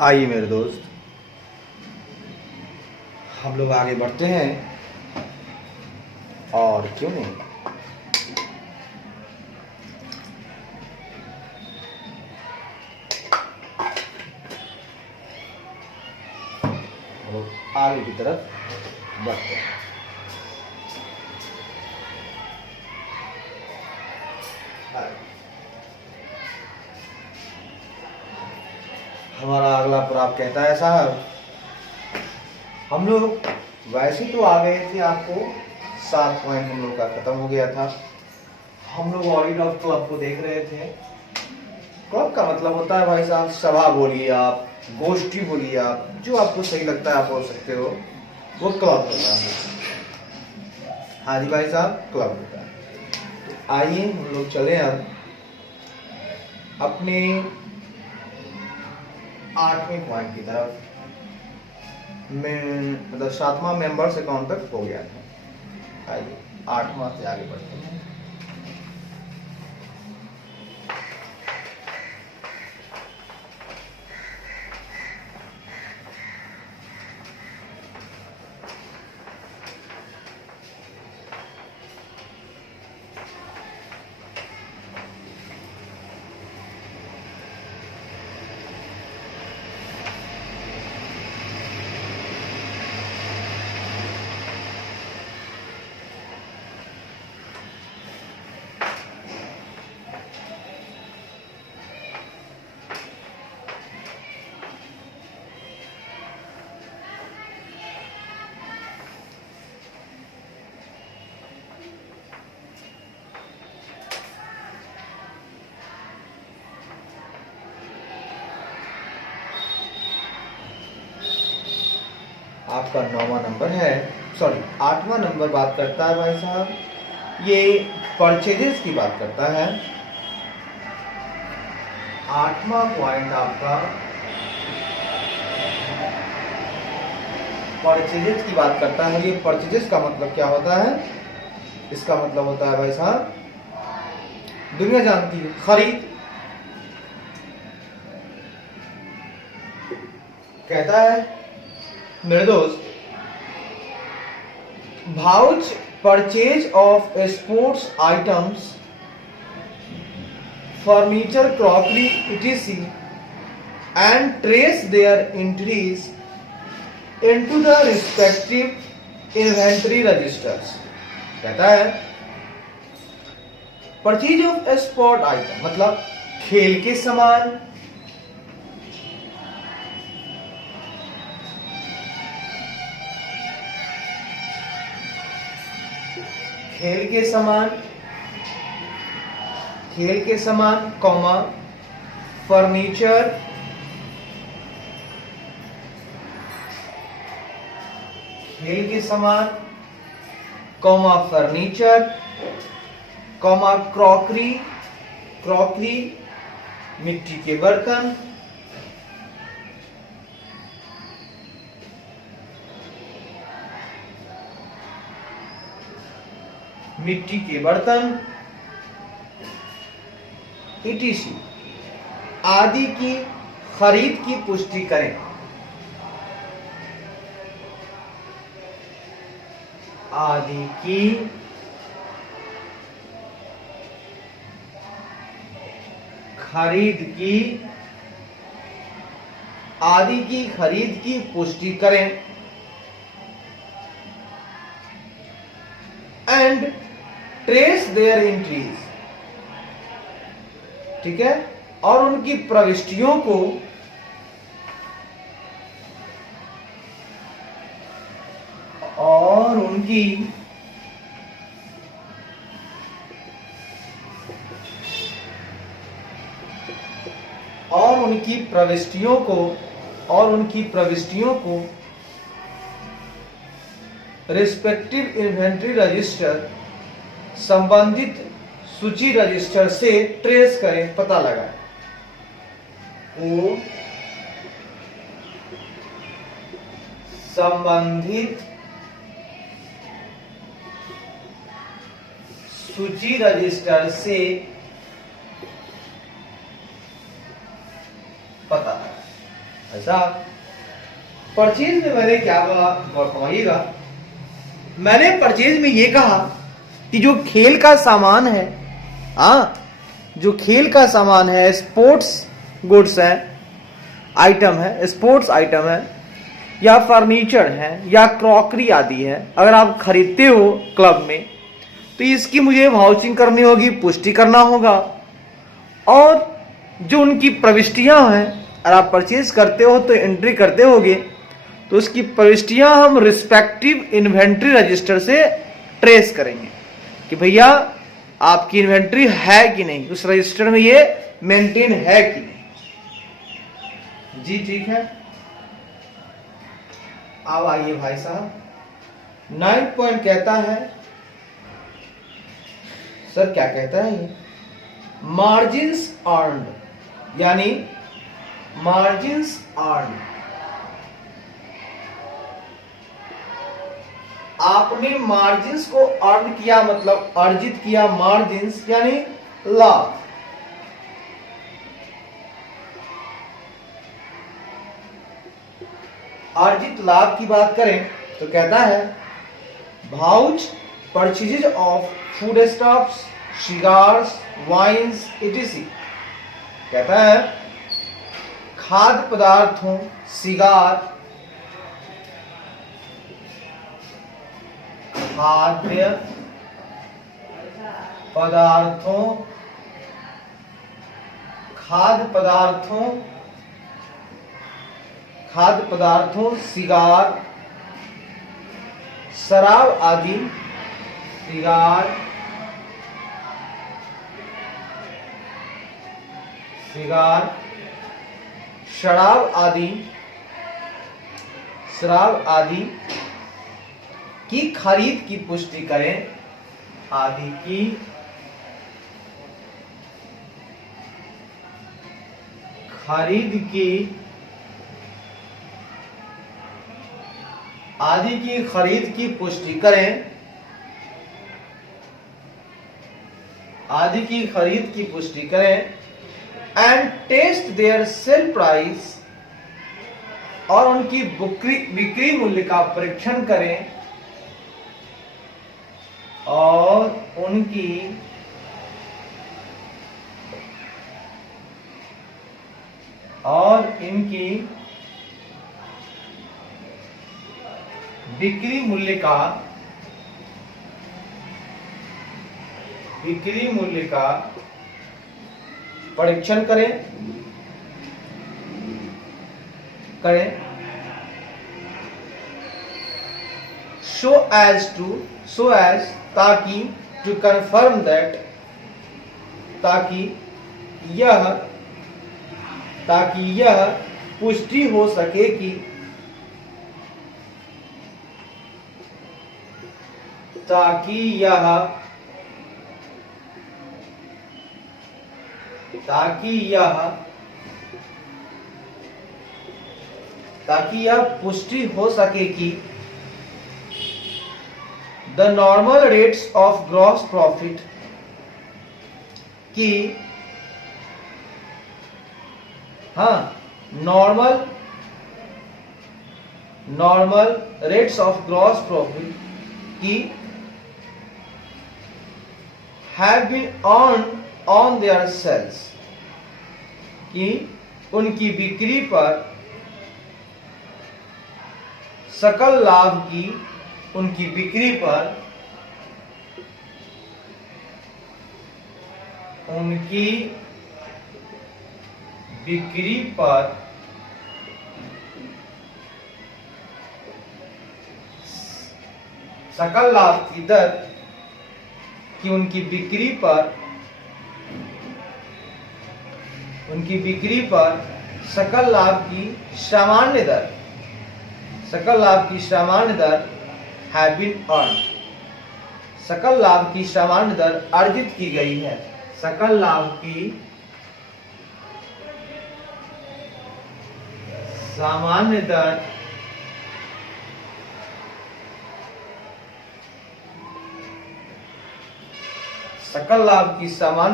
आइए मेरे दोस्त, हम लोग आगे बढ़ते हैं। और क्यों नहीं, हम लोग आगे की तरफ बढ़ते हैं। हमारा अगला पड़ाव कहता है, साहब हम लोग वैसे तो आ गए थे, आपको 7 पॉइंट हम लोग का खत्म हो गया था। हम लोग ऑडिट ऑफ क्लब को देख रहे थे। क्लब का मतलब होता है भाई साहब, सभा बोलिए आप, गोष्ठी बोलिए आप, जो आपको सही लगता है आप बोल सकते हो, वो क्लब होता है। हाँ जी भाई साहब, क्लब होता है। तो आइए हम लोग चले अब अपने 8वें पॉइंट की तरफ। मतलब 7वां मेंबर्स अकाउंट तक हो गया था। आइए 8वां से आगे बढ़ते हैं। आपका 9वां नंबर है, सॉरी 8वां नंबर बात करता है भाई साहब, ये परचेजेस की बात करता है। 8वां पॉइंट आपका परचेजेस की बात करता है। ये परचेजेस का मतलब क्या होता है? इसका मतलब होता है भाई साहब, दुनिया जानती है, खरीद। कहता है मेरे दोस्त, vouch purchase of sports items, furniture, crockery, etc. and trace their entries into the respective inventory registers। कहता है परचेज ऑफ स्पोर्ट आइटम मतलब खेल के सामान, खेल के सामान, खेल के सामान, कॉमा फर्नीचर, खेल के सामान, comma furniture, comma crockery, crockery मिट्टी के बर्तन, मिट्टी के बर्तन, etc आदि की खरीद की पुष्टि करें। आदि की खरीद की, आदि की खरीद की पुष्टि करें। एंड ट्रेस देयर एंट्रीज, ठीक है, और उनकी प्रविष्टियों को और उनकी प्रविष्टियों को और उनकी प्रविष्टियों को रिस्पेक्टिव इन्वेंट्री रजिस्टर, संबंधित सूची रजिस्टर से ट्रेस करें, पता लगाएं। संबंधित सूची रजिस्टर से पता है। ऐसा परचेज में मैंने क्या बोला और समझिएगा, मैंने परचेज में ये कहा कि जो खेल का सामान है, हाँ जो खेल का सामान है, स्पोर्ट्स गुड्स है, आइटम है, स्पोर्ट्स आइटम है या फर्नीचर है या क्रॉकरी आदि है, अगर आप खरीदते हो क्लब में तो इसकी मुझे वाउचिंग करनी होगी, पुष्टि करना होगा। और जो उनकी प्रविष्टियां हैं, अगर आप परचेज करते हो तो एंट्री करते होगे, तो उसकी प्रविष्टियां हम रिस्पेक्टिव इन्वेंट्री रजिस्टर से ट्रेस करेंगे कि भैया आपकी इन्वेंट्री है कि नहीं, उस रजिस्टर में ये मेंटेन है कि नहीं। जी ठीक है। अब आइए भाई साहब, 9 पॉइंट कहता है, सर क्या कहता है ये, मार्जिन्स अर्न्ड, यानी मार्जिन्स अर्न्ड, आपने मार्जिन्स को अर्न किया मतलब अर्जित किया, मार्जिन्स यानी लाभ। अर्जित लाभ की बात करें तो कहता है vouch purchases of food stuffs, cigars, wines etc. कहता है खाद्य पदार्थों, सिगार, खाद्य पदार्थों, खाद्य पदार्थों, सिगार, शराब आदि, शराब आदि की खरीद की पुष्टि करें, आदि की खरीद की पुष्टि करें, and test their sale price, और उनकी बिक्री मूल्य का परीक्षण करें, और उनकी इनकी बिक्री मूल्य का परीक्षण करें so as ताकि to confirm that, ताकि यह पुष्टि हो सके कि the normal rates of gross profit, की normal rates of gross profit की have been earned on their sales, कि उनकी बिक्री पर सकल लाभ की, उनकी बिक्री पर सकल लाभ की दर, कि उनकी बिक्री पर सकल लाभ की सामान्य दर have been earned, सकल लाभ की सामान्य दर अर्जित की गई है, सकल लाभ की सामान्य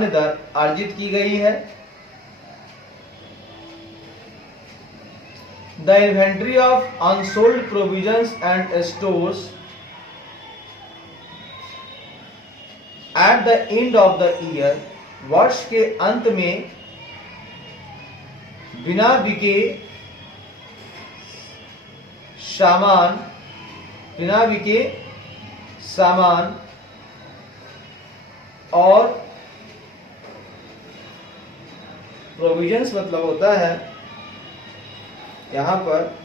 दर अर्जित की गई है। The inventory of unsold provisions and stores eight the end of the year, वर्ष के अंत में बिना बिके सामान और प्रोविजंस मतलब होता है यहां पर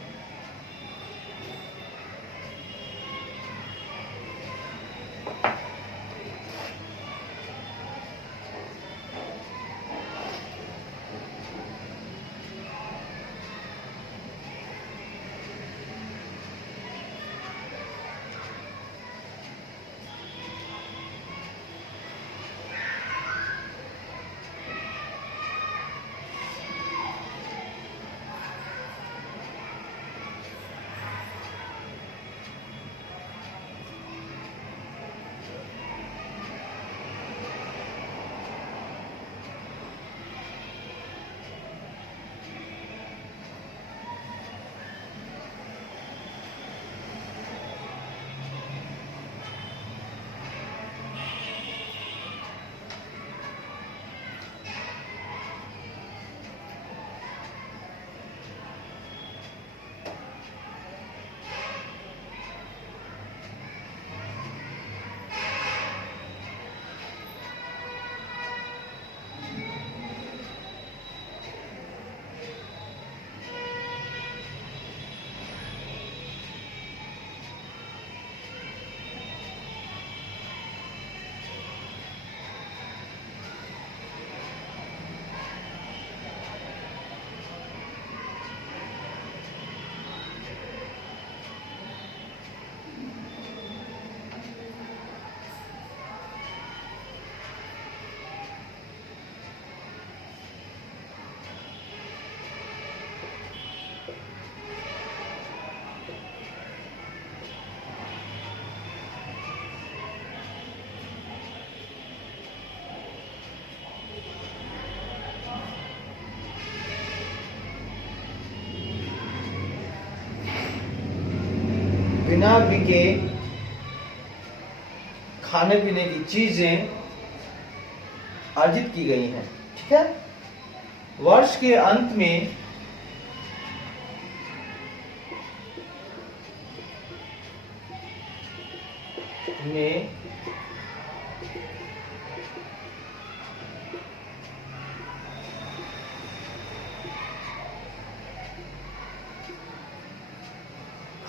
बिना बिके खाने पीने की चीजें अर्जित की गई हैं। ठीक है, वर्ष के अंत में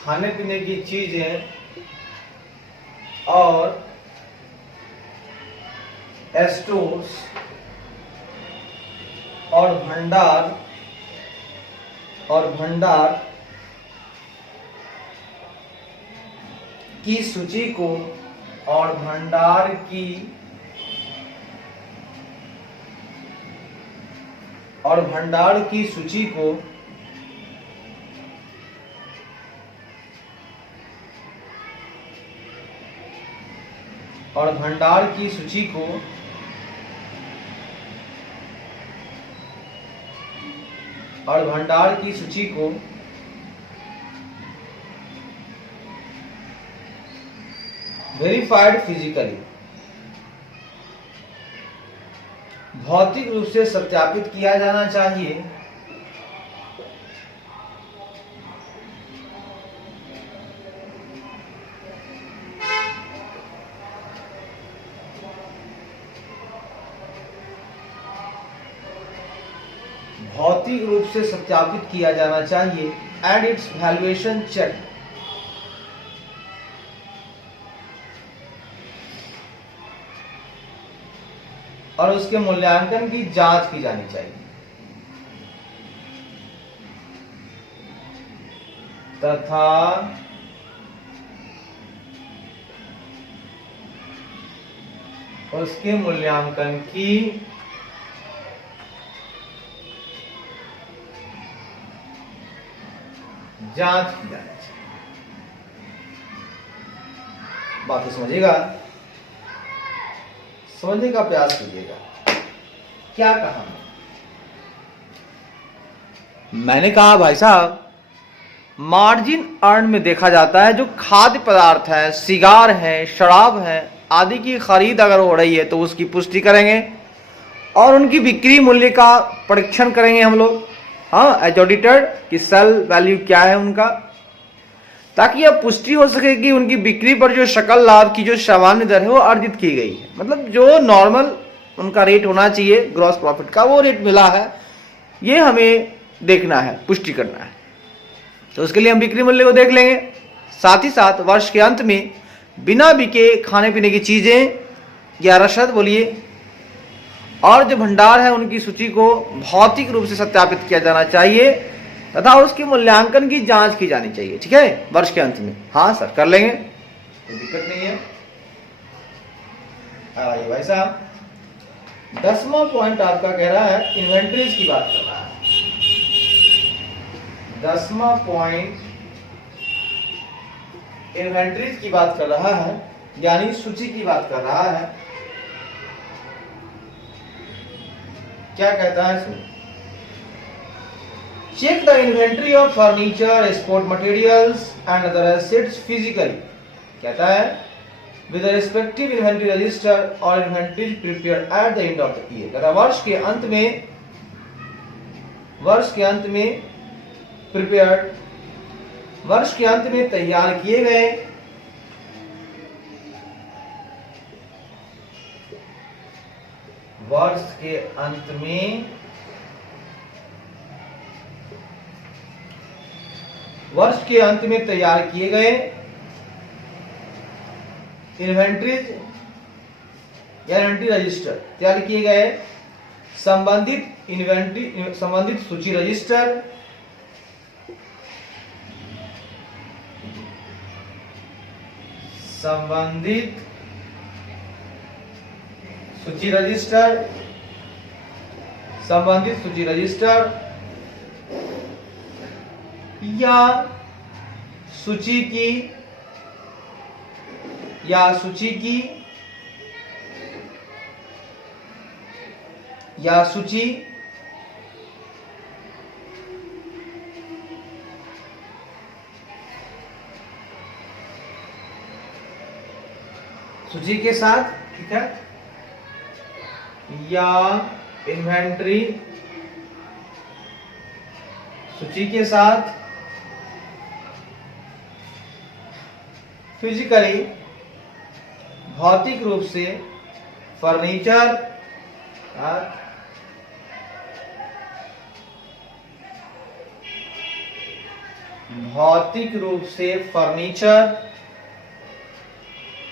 खाने पीने की चीजें और स्टोर्स और भंडार की सूची को और भंडार की सूची को वेरीफाइड फिजिकली, भौतिक रूप से सत्यापित किया जाना चाहिए। भौतिक रूप से सत्यापित किया जाना चाहिए एंड इट्स वैल्यूएशन चेक, और उसके मूल्यांकन की जांच की जानी चाहिए तथा उसके मूल्यांकन की जांच की जानी चाहिए। बात समझिएगा, समझने का प्रयास कीजिएगा। क्या कहा मैंने कहा भाई साहब मार्जिन अर्न में देखा जाता है जो खाद्य पदार्थ है, सिगार है, शराब है आदि की खरीद अगर हो रही है तो उसकी पुष्टि करेंगे और उनकी बिक्री मूल्य का परीक्षण करेंगे हम लोग, हाँ, एज ऑडिटेड कि सेल वैल्यू क्या है उनका, ताकि यह पुष्टि हो सके कि उनकी बिक्री पर जो सकल लाभ की जो सामान्य दर है वो अर्जित की गई है, मतलब जो नॉर्मल उनका रेट होना चाहिए ग्रॉस प्रॉफिट का वो रेट मिला है, ये हमें देखना है, पुष्टि करना है। तो उसके लिए हम बिक्री मूल्य को देख लेंगे। साथ ही साथ वर्ष के अंत में बिना बिके खाने पीने की चीजें 11 बोलिए और जो भंडार है उनकी सूची को भौतिक रूप से सत्यापित किया जाना चाहिए तथा उसके मूल्यांकन की जांच की जानी चाहिए, ठीक है, वर्ष के अंत में। हाँ सर, कर लेंगे, कोई दिक्कत नहीं है। आइए भाई साहब, 10वां पॉइंट आपका कह रहा है इन्वेंट्रीज की बात कर रहा है। 10वां पॉइंट इन्वेंट्रीज की बात कर रहा है, यानी सूची की बात कर रहा है। क्या कहता है इसमें? Check the inventory of furniture, sport materials and other assets physically, कहता है विद रिस्पेक्टिव इन्वेंट्री रजिस्टर और inventory prepared at the end of the year, कहता है वर्ष के अंत में तैयार किए गए इन्वेंट्रीज या इन्वेंट्री रजिस्टर तैयार किए गए संबंधित सूची रजिस्टर या सूची के साथ, ठीक है, या इन्वेंट्री सूची के साथ फिजिकली भौतिक रूप से फर्नीचर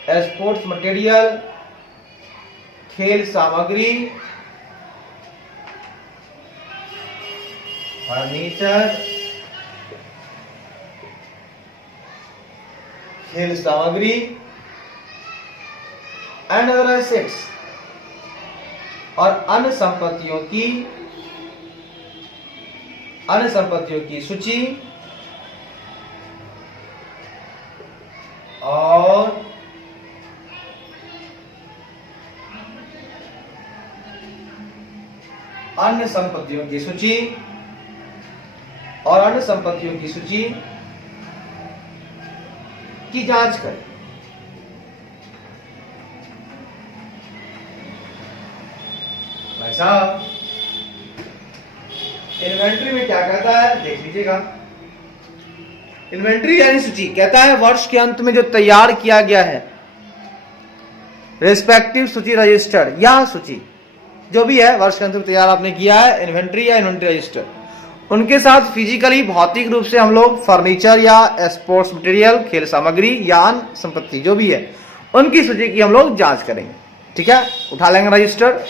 स्पोर्ट्स मटेरियल, खेल सामग्री, एंड अदर एसेट्स और अन्य संपत्तियों की सूची और अन्य संपत्तियों की सूची की जांच करें। भाई साहब, इन्वेंट्री में क्या कहता है देख लीजिएगा। इन्वेंट्री यानी सूची, कहता है वर्ष के अंत में जो तैयार किया गया है रिस्पेक्टिव सूची रजिस्टर या सूची जो भी है वर्ष के अंत में तैयार आपने किया है, इन्वेंट्री या इन्वेंट्री रजिस्टर, उनके साथ फिजिकली भौतिक रूप से हम लोग फर्नीचर या स्पोर्ट्स मटेरियल, खेल सामग्री या अन्य संपत्ति जो भी है उनकी सूची की हम लोग जांच करेंगे, ठीक है। उठा लेंगे रजिस्टर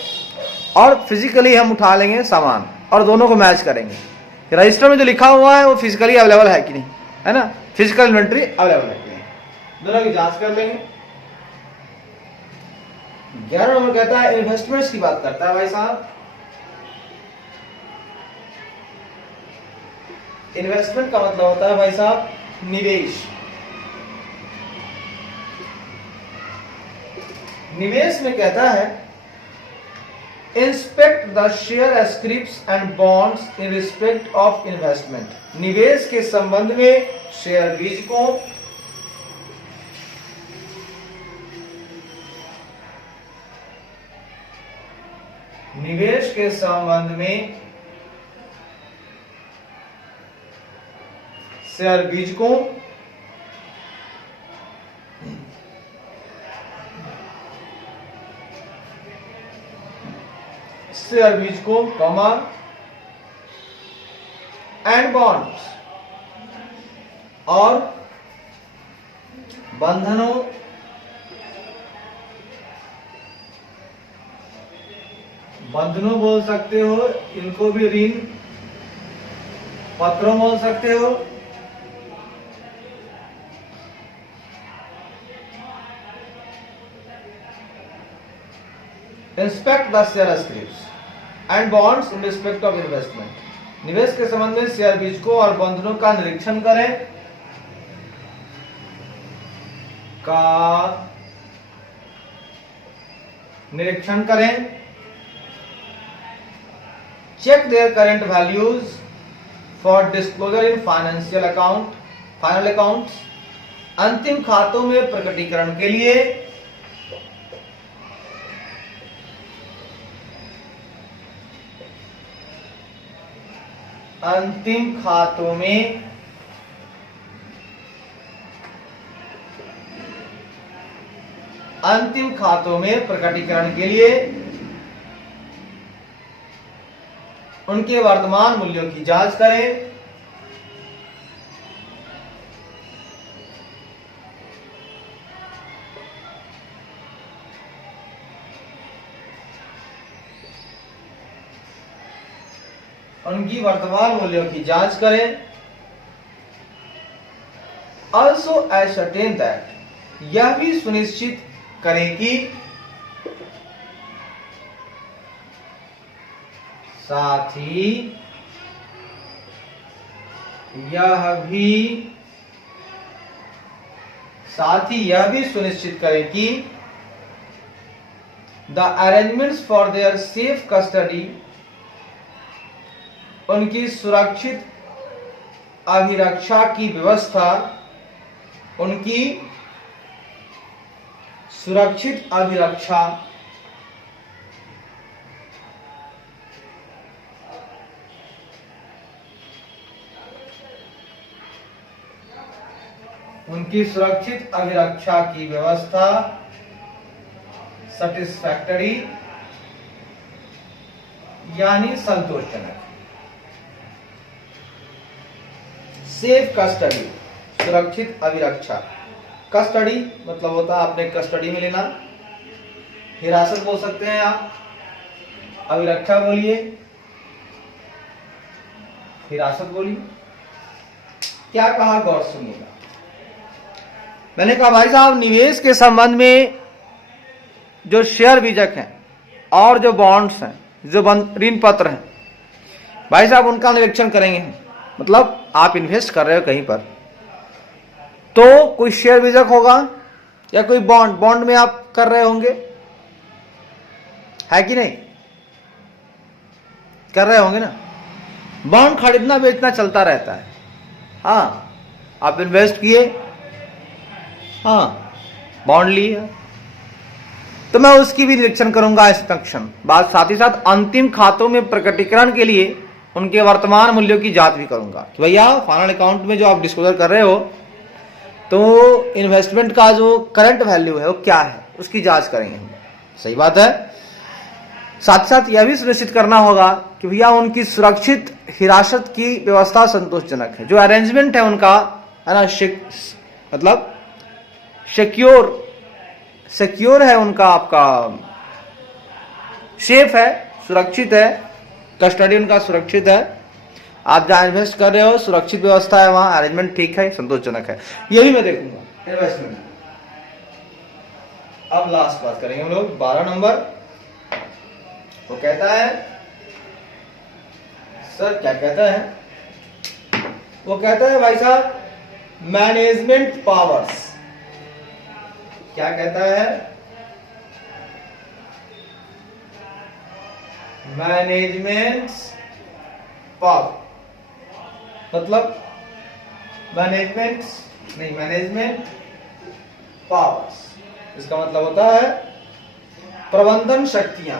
और फिजिकली हम उठा लेंगे सामान और दोनों को मैच करेंगे। रजिस्टर में जो लिखा हुआ है वो फिजिकली अवेलेबल है कि नहीं, है ना, फिजिकल इन्वेंट्री अवेलेबल है कि नहीं, दोनों की जांच कर लेंगे। 11 नंबर कहता है इन्वेस्टमेंट्स की बात करता है। भाई साहब, इन्वेस्टमेंट का मतलब होता है भाई साहब निवेश। निवेश में कहता है inspect the share scripts and bonds in respect of investment. निवेश के संबंध में शेयर बीज को निवेश के संबंध में शेयर बीज को कॉमा एंड बॉन्ड्स और बंधनों बोल सकते हो, इनको भी ऋण पत्रों बोल सकते हो। Inspect the share scripts and bonds in respect of investment. निवेश के संबंध में शेयर बीज को और बंधनों का निरीक्षण करें check their current values for disclosure in financial final accounts. अंतिम खातों में प्रकटीकरण के लिए उनके वर्तमान मूल्यों की जांच करें। Also ascertain that, यह भी सुनिश्चित करें कि साथ ही यह भी सुनिश्चित करें कि the arrangements for their safe custody, उनकी सुरक्षित अभिरक्षा की व्यवस्था, सेटिस्फैक्टरी यानी संतोषजनक। सेफ कस्टडी, सुरक्षित अभिरक्षा। कस्टडी मतलब होता है आपने कस्टडी में लेना, हिरासत बोल सकते हैं आप, अभिरक्षा बोलिए, हिरासत बोलिए। क्या कहा गौर सुनिएगा। मैंने कहा भाई साहब निवेश के संबंध में जो शेयर बीजक हैं और जो बॉन्ड्स हैं, जो ऋण पत्र हैं, भाई साहब उनका निरीक्षण करेंगे। मतलब आप इन्वेस्ट कर रहे हो कहीं पर, तो कोई शेयर बीजक होगा या कोई बॉन्ड में आप कर रहे होंगे, है कि नहीं? कर रहे होंगे ना। बॉन्ड खरीदना बेचना चलता रहता है। हाँ, आप इन्वेस्ट किए, हाँ बॉन्ड लिए, तो मैं उसकी भी निरीक्षण करूंगा इंस्पेक्शन। बात साथ ही साथ अंतिम खातों में प्रकटीकरण के लिए उनके वर्तमान मूल्यों की जांच भी करूंगा कि भैया फाइनल अकाउंट में जो आप डिस्क्लोजर कर रहे हो तो इन्वेस्टमेंट का जो करंट वैल्यू है वो क्या है, उसकी जांच करेंगे हम। सही बात है। साथ साथ यह भी सुनिश्चित करना होगा कि भैया उनकी सुरक्षित हिरासत की व्यवस्था संतोषजनक है, जो अरेंजमेंट है उनका, है ना, मतलब सिक्योर है उनका, आपका सेफ है, सुरक्षित है, कस्टडी उनका सुरक्षित है। आप जहां इन्वेस्ट कर रहे हो सुरक्षित व्यवस्था है, वहां अरेंजमेंट ठीक है, संतोषजनक है। ये भी मैं देखूंगा इन्वेस्टमेंट। अब लास्ट बात करेंगे हम लोग 12 नंबर। वो कहता है, सर क्या कहता है? वो कहता है भाई साहब मैनेजमेंट पावर्स। क्या कहता है? मैनेजमेंट पावर, मतलब मैनेजमेंट पावर्स, इसका मतलब होता है प्रबंधन शक्तियां।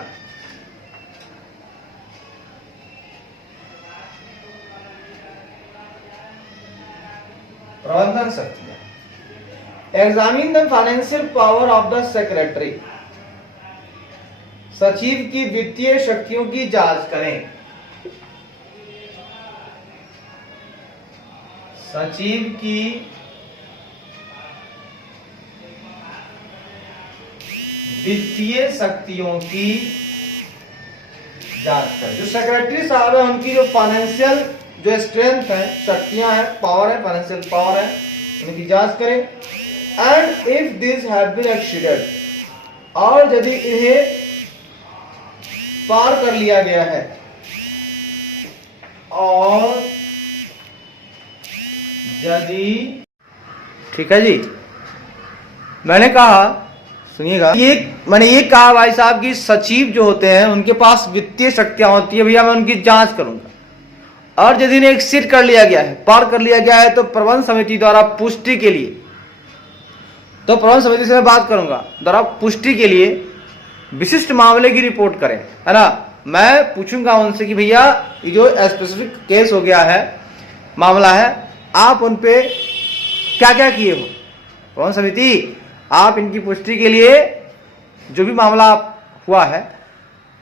प्रबंधन शक्तियां। Examine the financial power of the secretary, सचिव की वित्तीय शक्तियों की जांच करें। सचिव की वित्तीय शक्तियों की जांच करें। जो सेक्रेटरी साहब है उनकी जो फाइनेंशियल जो स्ट्रेंथ है, शक्तियां हैं, पावर है, फाइनेंशियल पावर है, उनकी जांच करें। And if this have been exceeded, और यदि इन्हें पार कर लिया गया है, और यदि, ठीक है जी, मैंने कहा, सुनिएगा, मैंने ये कहा भाई साहब कि सचिव जो होते हैं उनके पास वित्तीय शक्तियां होती है, भैया मैं उनकी जांच करूंगा। और यदि इन्हें एक्सीड कर लिया गया है, पार कर लिया गया है, तो प्रबंध समिति द्वारा पुष्टि के लिए, तो प्रबंध समिति से मैं बात करूंगा, द्वारा पुष्टि के लिए विशिष्ट मामले की रिपोर्ट करें, है ना। मैं पूछूंगा उनसे कि भैया ये जो स्पेसिफिक केस हो गया है, मामला है, आप उन पे क्या क्या किए हो। प्रबंध समिति, आप इनकी पुष्टि के लिए जो भी मामला हुआ है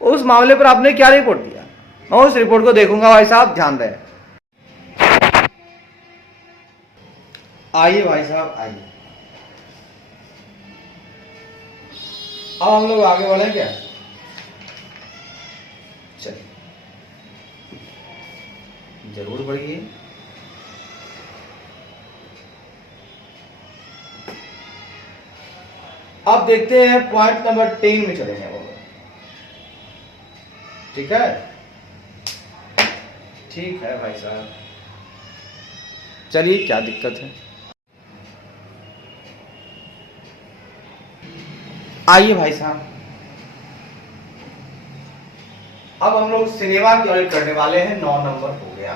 उस मामले पर आपने क्या रिपोर्ट दिया, मैं उस रिपोर्ट को देखूंगा भाई साहब, ध्यान दें। आइए भाई साहब, आइए, अब हम लोग आगे बढ़े क्या? चलिए, जरूर बढ़िए। अब देखते हैं पॉइंट नंबर 10 में चलेंगे वो लोग, ठीक है? ठीक है भाई साहब, चलिए, क्या दिक्कत है। आइए भाई साहब, अब हम लोग सिनेमा की ऑडिट करने वाले हैं। 9 नंबर हो गया,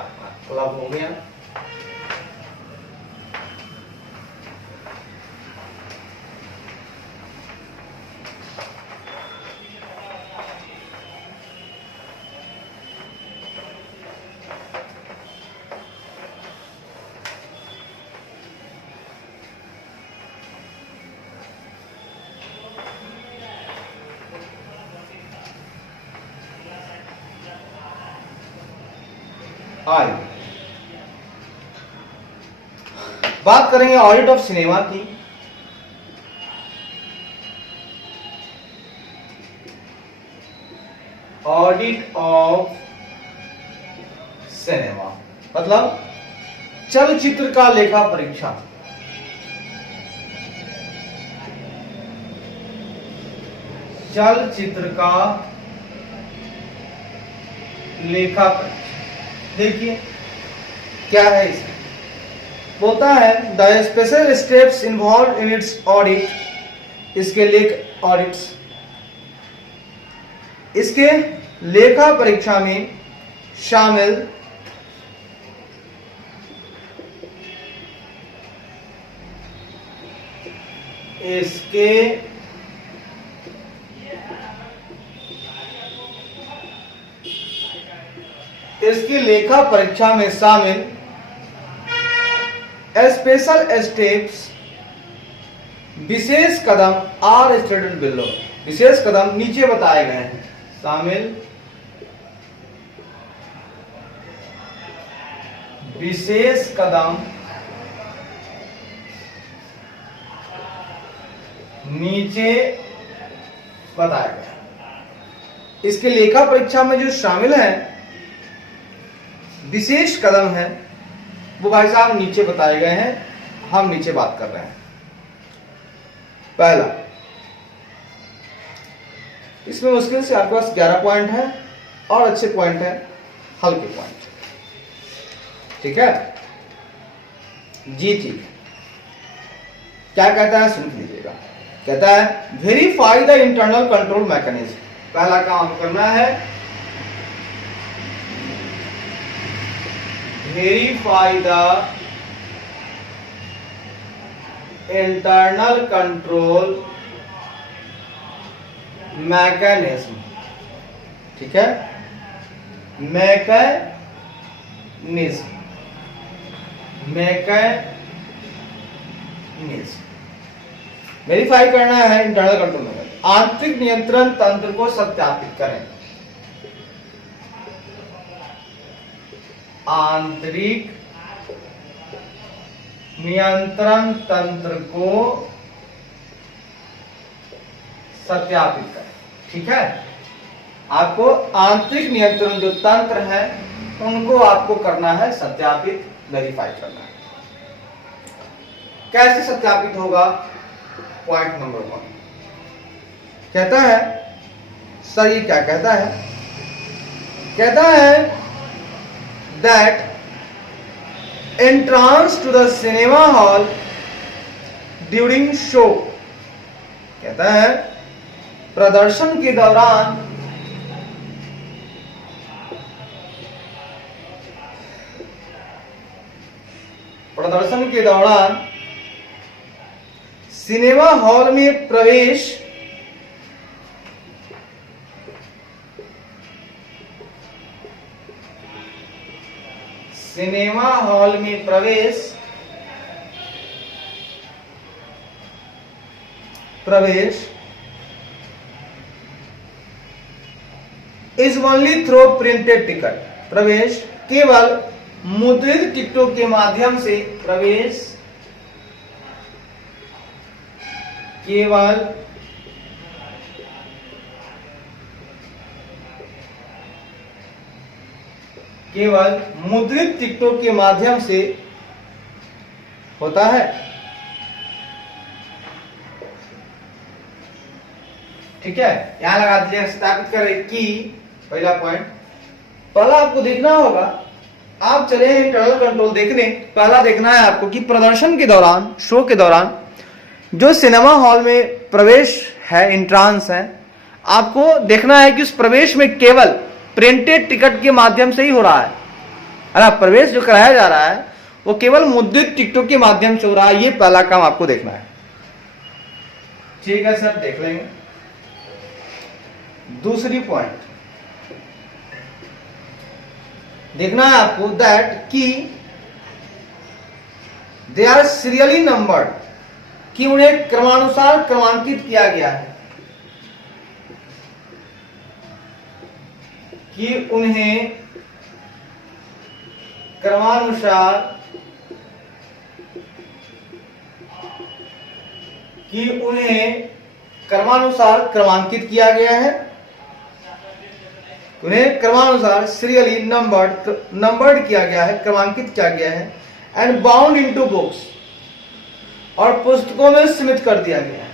क्लब हो गया। आइए, बात करेंगे ऑडिट ऑफ सिनेमा की। ऑडिट ऑफ सिनेमा मतलब चलचित्र का लेखा परीक्षा। चलचित्र का लेखा परीक्षा, देखिए क्या है इसमें, होता है the special steps involve in its audit. इसके लेख ऑडिट्स, इसके लेखा परीक्षा में शामिल इसके लेखा परीक्षा में शामिल स्पेशल स्टेप्स, विशेष कदम आर स्टेटेड बिलो। विशेष कदम नीचे बताए गए हैं, शामिल विशेष कदम नीचे बताया गया। इसके लेखा परीक्षा में जो शामिल है विशेष कदम है, वो भाई साहब नीचे बताए गए हैं, हम नीचे बात कर रहे हैं। पहला, इसमें मुश्किल से आपके पास 11 पॉइंट है और अच्छे पॉइंट है, हल्के पॉइंट, ठीक है जी। ठीक, क्या कहता है सुन लीजिएगा। कहता है verify the internal control mechanism. पहला काम करना है verify the internal control mechanism, ठीक है, मैकेनिज्म वेरीफाई करना है इंटरनल कंट्रोल मैकेनिज्म। आंतरिक नियंत्रण तंत्र को सत्यापित करें। आंतरिक नियंत्रण तंत्र को सत्यापित करें, ठीक है। आपको आंतरिक नियंत्रण जो तंत्र है उनको आपको करना है सत्यापित, वेरीफाई करना है। कैसे सत्यापित होगा? पॉइंट नंबर 1 कहता है, सर ये क्या कहता है? कहता है that entrance to the cinema hall during show, कहता है प्रदर्शन के दौरान सिनेमा हॉल में प्रवेश is only through printed ticket, प्रवेश केवल मुद्रित टिकटों के माध्यम से, प्रवेश केवल मुद्रित टिकटों के माध्यम से होता है। ठीक है, यहां लगा दीजिए सत्यापित करें कि पहला पॉइंट। पहला आपको देखना होगा, आप चले हैं इंटरनल कंट्रोल देखने, पहला देखना है आपको कि प्रदर्शन के दौरान, शो के दौरान जो सिनेमा हॉल में प्रवेश है, एंट्रांस है, आपको देखना है कि उस प्रवेश में केवल प्रिंटेड टिकट के माध्यम से ही हो रहा है। अरे प्रवेश जो कराया जा रहा है वो केवल मुद्रित टिकटों के माध्यम से हो रहा है, ये पहला काम आपको देखना है। ठीक है सर, देख लेंगे। दूसरी पॉइंट देखना है आपको दैट कि दे आर सीरियली नंबर्ड, कि उन्हें क्रमानुसार क्रमांकित किया गया है, कि उन्हें क्रमानुसार क्रमांकित किया गया है, उन्हें क्रमानुसार सीरियली नंबर्ड किया गया है, क्रमांकित किया गया है, एंड बाउंड इनटू बुक्स, और पुस्तकों में सीमित कर दिया गया है,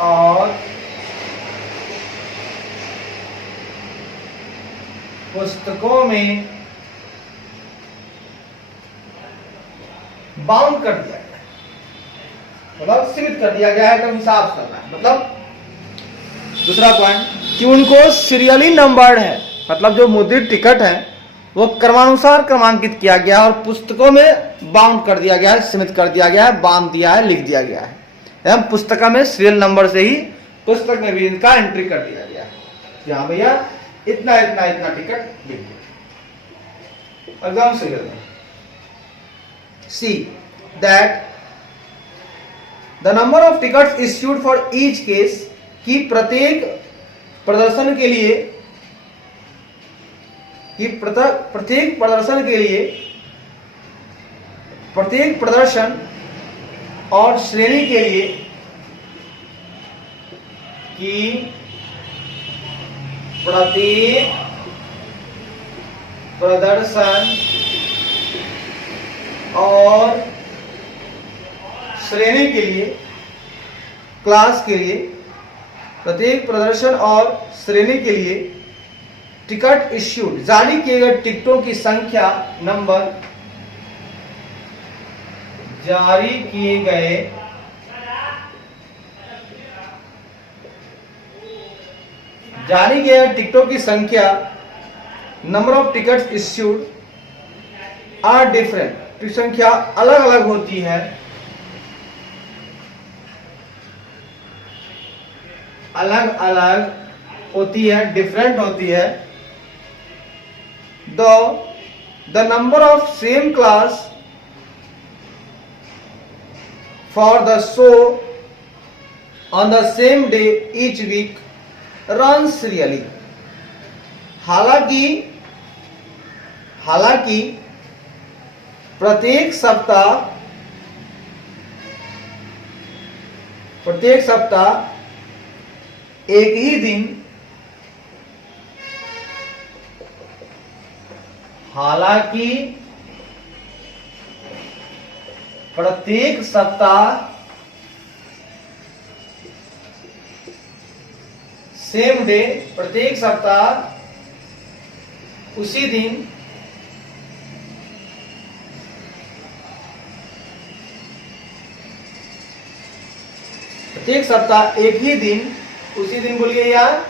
और पुस्तकों में बाउंड कर दिया गया है, मतलब सीमित कर दिया गया है, तो हिसाब से करना है। मतलब दूसरा पॉइंट कि उनको सीरियली नंबर्ड है, मतलब जो मुद्रित टिकट है वो क्रमानुसार क्रमांकित किया गया और पुस्तकों में बाउंड कर दिया गया है, सीमित कर दिया गया है, बांध दिया है, लिख दिया गया है, एवं पुस्तक में सीरियल नंबर से ही पुस्तक में भी इनका एंट्री कर दिया गया है। यहाँ भैया इतना इतना इतना टिकट लिख दिया एग्जाम सीरियल में। See that the number of tickets issued for each case, कि प्रत्येक प्रदर्शन के लिए, प्रत्येक प्रदर्शन और श्रेणी के लिए, कि प्रत्येक प्रदर्शन और श्रेणी के लिए, क्लास के लिए, प्रत्येक प्रदर्शन और श्रेणी के लिए टिकट इश्यूड, जारी किए गए टिकटों की संख्या, नंबर, जारी किए गए टिकटों की संख्या number of tickets issued are different, तो संख्या अलग अलग होती है, अलग अलग होती है, डिफरेंट होती है। The number of same class for the show on the same day each week runs really, हालांकि प्रत्येक सप्ताह एक ही दिन, हालांकि प्रत्येक सप्ताह सेम डे, प्रत्येक सप्ताह उसी दिन प्रत्येक सप्ताह एक ही दिन, उसी दिन बोलिए यार,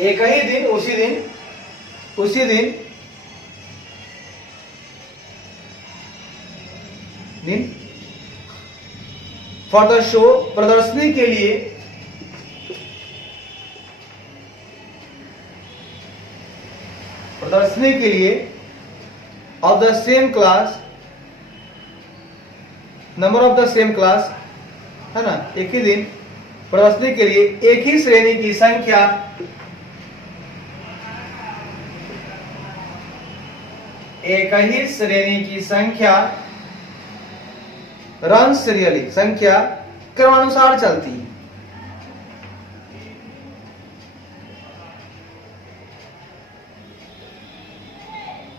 एक ही दिन, उसी दिन, उसी दिन फॉर द शो, प्रदर्शनी के लिए, प्रदर्शनी के लिए of the same class, number of the same class, है ना, एक ही दिन प्रदर्शनी के लिए एक ही श्रेणी की संख्या, एक ही श्रेणी की संख्या रन सीरियली, संख्या क्रमानुसार चलती है।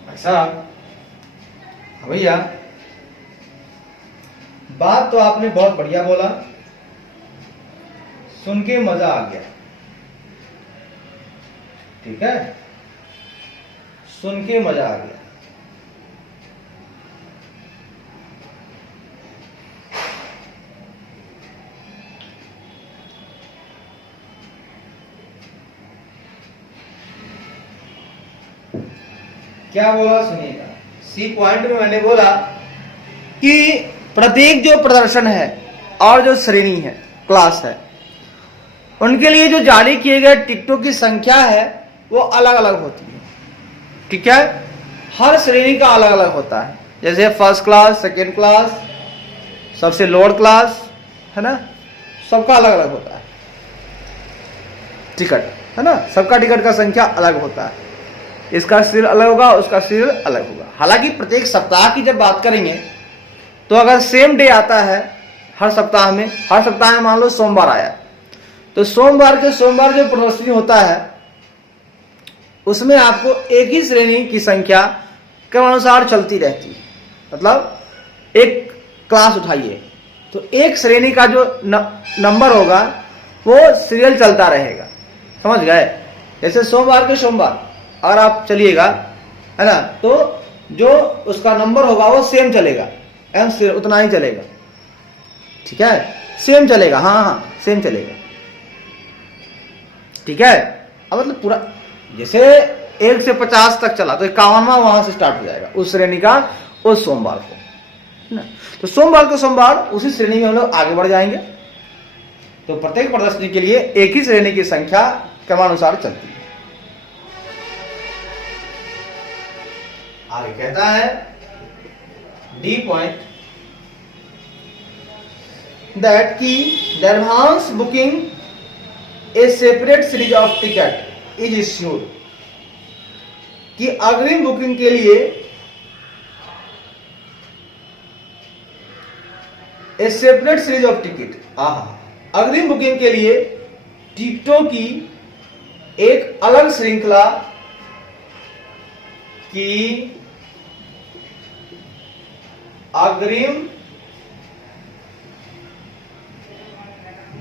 अच्छा भैया, बात तो आपने बहुत बढ़िया बोला, सुन के मजा आ गया, ठीक है, सुन के मजा आ गया। क्या बोला सुनिएगा, सी पॉइंट में मैंने बोला कि प्रत्येक जो प्रदर्शन है और जो श्रेणी है, क्लास है, उनके लिए जो जारी किए गए टिकटों की संख्या है वो अलग अलग होती है, ठीक है, हर श्रेणी का अलग अलग होता है। जैसे फर्स्ट क्लास, सेकेंड क्लास, सबसे लोअर क्लास, है ना, सबका अलग अलग होता है टिकट, है ना, सबका टिकट का संख्या अलग होता है, इसका सीरियल अलग होगा, उसका सीरियल अलग होगा। हालांकि प्रत्येक सप्ताह की जब बात करेंगे तो अगर सेम डे आता है हर सप्ताह में मान लो सोमवार आया, तो सोमवार जो प्रदर्शनी होता है उसमें आपको एक ही श्रेणी की संख्या क्रमानुसार चलती रहती है। मतलब एक क्लास उठाइए तो एक श्रेणी का जो नंबर होगा वो सीरियल चलता रहेगा, समझ गए। जैसे सोमवार के सोमवार अगर आप चलिएगा, है ना, तो जो उसका नंबर होगा वो सेम चलेगा, उतना ही चलेगा, ठीक है, सेम चलेगा, हाँ सेम चलेगा, ठीक है। अब मतलब पूरा जैसे 1 से 50 तक चला तो 51वां वहां से स्टार्ट हो जाएगा उस श्रेणी का उस सोमवार को, है ना। तो सोमवार को सोमवार उसी श्रेणी में हम लोग आगे बढ़ जाएंगे। तो प्रत्येक प्रदर्शनी के लिए एक ही श्रेणी की संख्या क्रमानुसार चलती है। आगे कहता है डी पॉइंट दैट की the advance booking A separate series of ticket is issued, कि अग्रिम बुकिंग के लिए ए सेपरेट सीरीज ऑफ टिकट, अग्रिम बुकिंग के लिए टिकटों की एक अलग श्रृंखला की, अग्रिम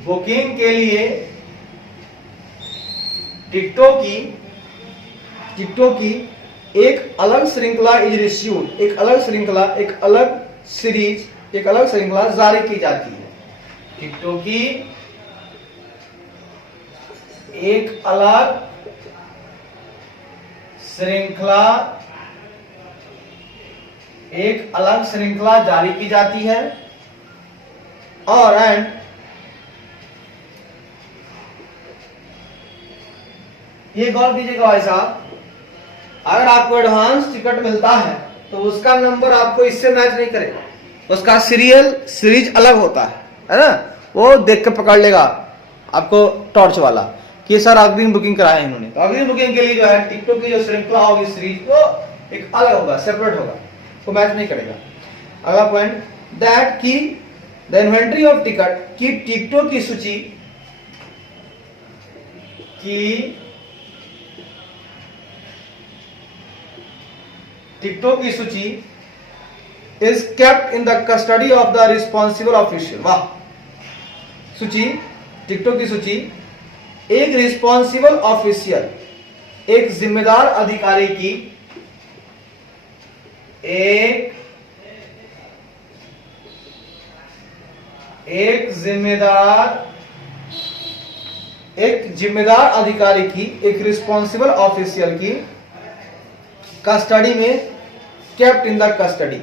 बुकिंग के लिए टिकटों की एक अलग श्रृंखला इज इश्यूड, एक अलग श्रृंखला, एक अलग सीरीज, एक अलग श्रृंखला जारी की जाती है। टिकटों की एक अलग श्रृंखला, एक अलग श्रृंखला जारी की जाती है और एंड ये गौर कीजिएगा भाई साहब, अगर आपको एडवांस टिकट मिलता है तो उसका नंबर आपको इससे मैच नहीं करेगा, उसका सीरीज अलग होता है ना, वो देख के पकड़ लेगा आपको टॉर्च वाला कि सर अग्रिम बुकिंग कराया है इन्होंने। तो अग्रिम बुकिंग के लिए जो है टिकटों की जो श्रृंखला होगी सीरीज वो एक अलग होगा, सेपरेट होगा, वो मैच नहीं करेगा। अगला पॉइंट, दैट की द इन्वेंट्री ऑफ टिकट, की टिकटों की सूची is kept in the custody of the responsible official. वाह, सूची, टिकटों की सूची एक रिस्पॉन्सिबल ऑफिशियल, एक जिम्मेदार अधिकारी की, एक जिम्मेदार अधिकारी की, एक रिस्पॉन्सिबल ऑफिशियल की कस्टडी में, केप्ट इन द कस्टडी,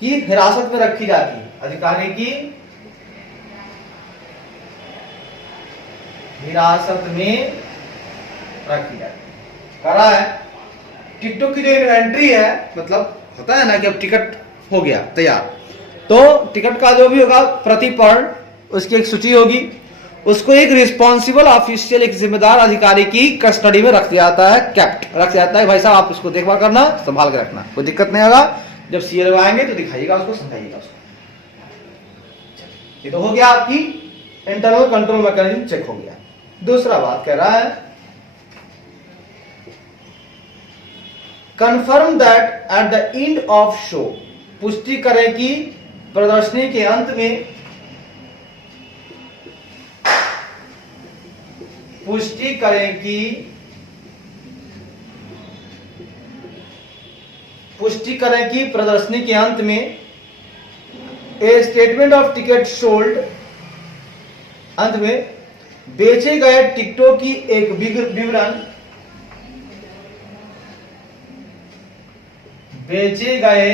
की हिरासत में रखी जाती है, अधिकारी की हिरासत में रखी जाती है। करा है टिकटों की जो इन्वेंट्री है, मतलब होता है ना कि अब टिकट हो गया तैयार, तो टिकट का जो भी होगा प्रतिपर्ण उसकी एक सूची होगी, उसको एक रिस्पॉन्सिबल ऑफिशियल, एक जिम्मेदार अधिकारी की कस्टडी में रख दिया जाता है, कैप्ट रख दिया जाता है। भाई साहब आप उसको देखभाल करना, संभाल के रखना, कोई दिक्कत नहीं होगा। जब सीए लगाएंगे तो दिखाइएगा उसको, समझाइएगा उसको। ये तो हो गया आपकी इंटरनल कंट्रोल मैकेनिज्म चेक हो गया। दूसरा बात कह रहा है, confirm that at the end of show, पुष्टि करें कि प्रदर्शनी के अंत में, पुष्टि करें कि प्रदर्शनी के अंत में ए स्टेटमेंट ऑफ टिकट सोल्ड, अंत में बेचे गए टिकटों की एक विवरण, बेचे गए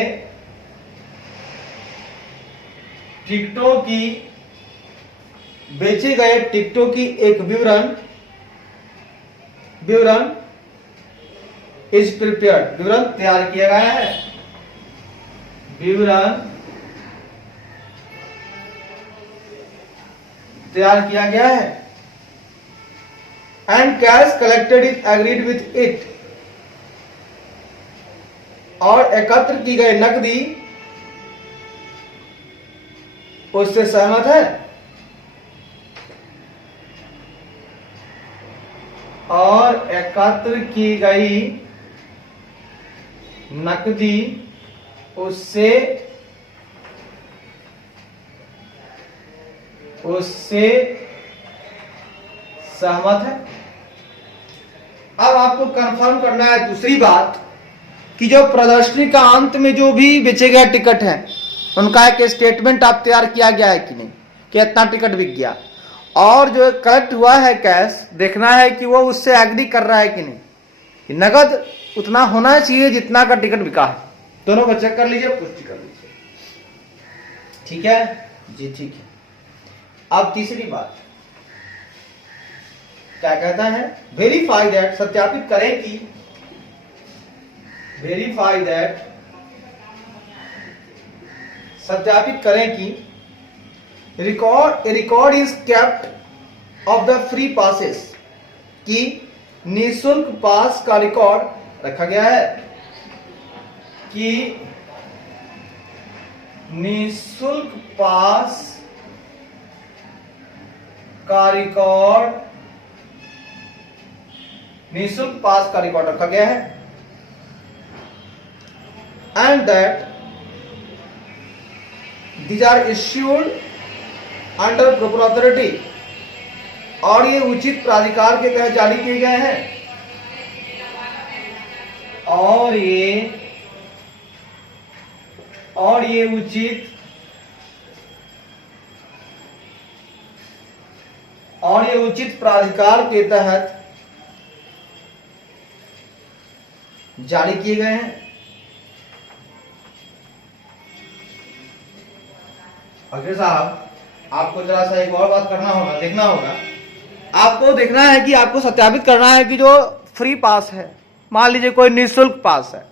टिकटों की एक विवरण इज प्रिपेयर्ड, विवरण तैयार किया गया है, विवरण तैयार किया गया है, and cash collected is agreed with it, और एकत्र की गई नकदी उससे सहमत है, और एकत्र की गई नकदी उससे सहमत है। अब आपको कंफर्म करना है दूसरी बात कि जो प्रदर्शनी का अंत में जो भी बेचे गए टिकट हैं उनका एक स्टेटमेंट आप तैयार किया गया है कि नहीं, कि इतना टिकट बिक गया, और जो कलेक्ट हुआ है कैश, देखना है कि वो उससे एग्री कर रहा है कि नहीं, कि नगद उतना होना चाहिए जितना का टिकट बिका है। दोनों को चेक कर लीजिए, पुष्टि कर लीजिए। ठीक है जी, ठीक है। अब तीसरी बात क्या कहता है, वेरीफाई दैट, सत्यापित करें कि, वेरीफाई दैट, सत्यापित करें कि record is kept of the free passes, कि निःशुल्क पास का रिकॉर्ड रखा गया है, कि निःशुल्क पास का रिकॉर्ड रखा गया है, and that these are issued under proper authority, और ये उचित प्राधिकार के तहत जारी किए गए हैं, और ये उचित प्राधिकार के तहत जारी किए गए हैं। अगर साहब आपको जरा सा एक और बात करना होगा, देखना होगा, आपको देखना है कि आपको सत्यापित करना है कि जो फ्री पास है, मान लीजिए कोई निःशुल्क पास है,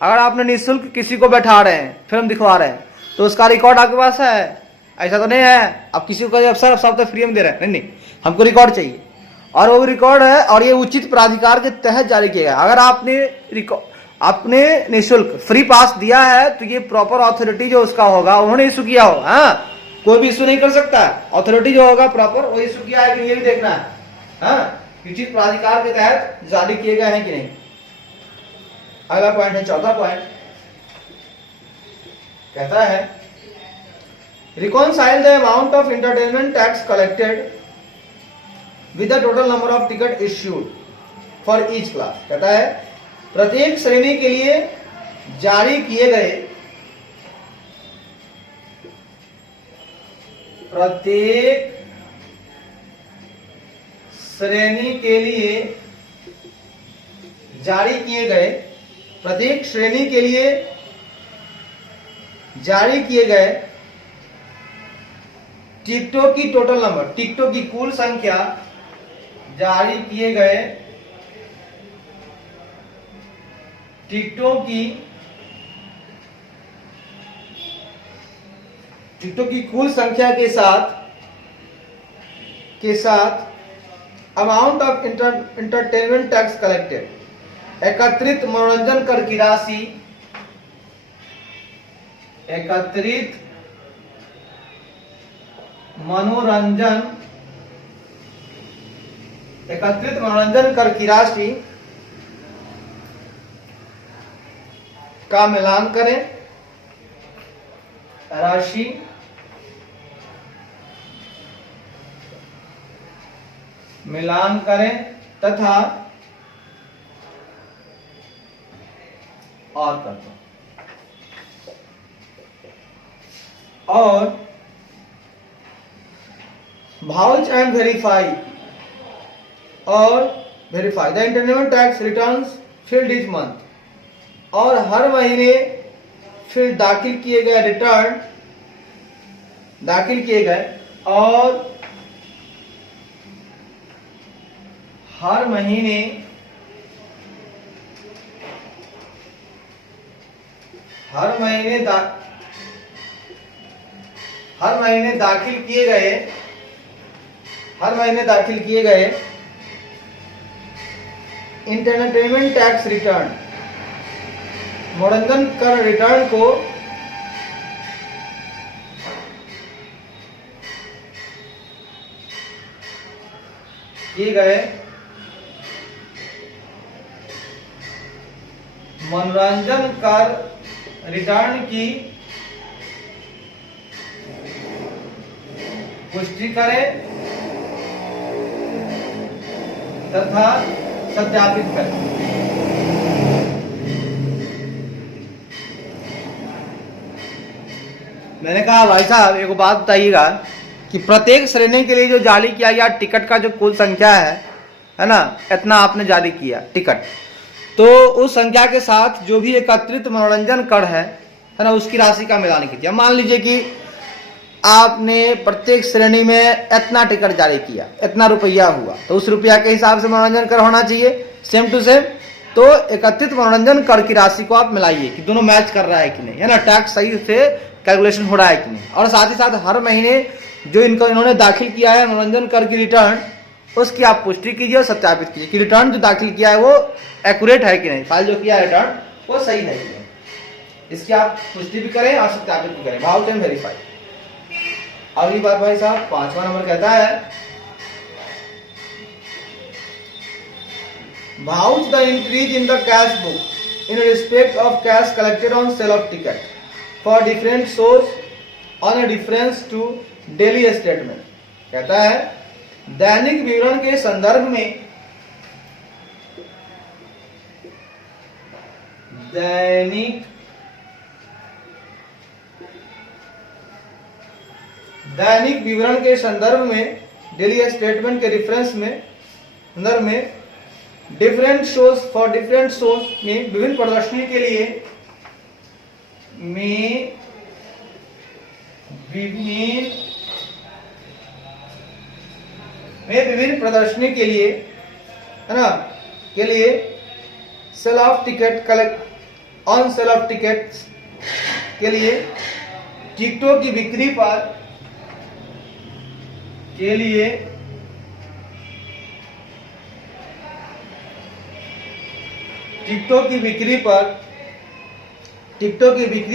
अगर आपने निःशुल्क किसी को बैठा रहे हैं, फिल्म दिखवा रहे हैं, तो उसका रिकॉर्ड आपके पास है? ऐसा तो नहीं है आप किसी को अफसर सब तो फ्री में दे रहे हैं, नहीं नहीं, हमको रिकॉर्ड चाहिए, और वो रिकॉर्ड है और ये उचित प्राधिकार के तहत जारी किया गया। अगर आपने निःशुल्क फ्री पास दिया है तो ये प्रॉपर अथॉरिटी जो उसका होगा उन्होंने इशू किया हो। हाँ, कोई भी इशू नहीं कर सकता, अथॉरिटी जो होगा प्रॉपर वो इशू किया है कि ये भी देखना है। हाँ, उचित प्राधिकार के तहत जारी किए गए हैं कि नहीं। अगला पॉइंट है, चौथा पॉइंट कहता है reconcile the amount of entertainment tax collected with the total number of ticket issued for each class. कहता है प्रत्येक श्रेणी के लिए जारी किए गए, प्रत्येक श्रेणी के लिए जारी किए गए, प्रत्येक श्रेणी के लिए जारी किए गए टिकटों की टोटल नंबर, टिकटों की कुल संख्या, जारी किए गए टिकटों की कुल संख्या के साथ amount of entertainment tax collected, एकत्रित मनोरंजन कर की राशि, एकत्रित मनोरंजन कर की राशि का मिलान करें, राशि मिलान करें तथा और करता और भाउच and verify the entertainment tax returns field etch month, और हर महीने फिर दाखिल किए गए रिटर्न दाखिल किए गए और हर महीने दाखिल किए गए एंटरटेनमेंट टैक्स रिटर्न, मनोरंजन कर रिटर्न को किए गए मनोरंजन कर रिटर्न की पुष्टि करें तथा सत्यापित करें। मैंने कहा भाई साहब एक बात बताइएगा कि प्रत्येक श्रेणी के लिए जो जारी किया गया टिकट का जो कुल संख्या है ना, इतना आपने जारी किया टिकट, तो उस संख्या के साथ जो भी एकत्रित मनोरंजन कर है ना, उसकी राशि का मिलान कीजिए। मान लीजिए कि आपने प्रत्येक श्रेणी में इतना टिकट जारी किया, इतना रुपया हुआ, तो उस रुपया के हिसाब से मनोरंजन कर होना चाहिए सेम टू सेम। तो एकत्रित मनोरंजन कर की राशि को आप मिलाइए कि दोनों मैच कर रहा है कि नहीं, है ना, टैक्स सही से कैलकुलेशन हो रहा है कि नहीं। और साथ ही साथ हर महीने जो इन्होंने दाखिल किया है मनोरंजन कर की रिटर्न, उसकी आप पुष्टि कीजिए और सत्यापित कीजिए कि रिटर्न जो दाखिल किया है वो एक्यूरेट है कि नहीं, फाइल जो किया है रिटर्न वो सही है कि नहीं, इसकी आप पुष्टि भी करें और सत्यापित भी करें, वाउच एंड वेरीफाई। अगली बात भाई साहब 5वां नंबर कहता है vouch the increase in the cash book in respect of cash collected on sale of ticket for different shows on a difference to daily statement. कहता है दैनिक विवरण के संदर्भ में दैनिक विवरण के संदर्भ में डेली स्टेटमेंट के रिफरेंस में संदर्भ में different shows, for different shows में विभिन्न प्रदर्शनी के लिए विभिन्न प्रदर्शनी के लिए, है ना, के लिए sale of ticket collect on sale of tickets के लिए टिकटों की बिक्री पर के लिए टिकटों की बिक्री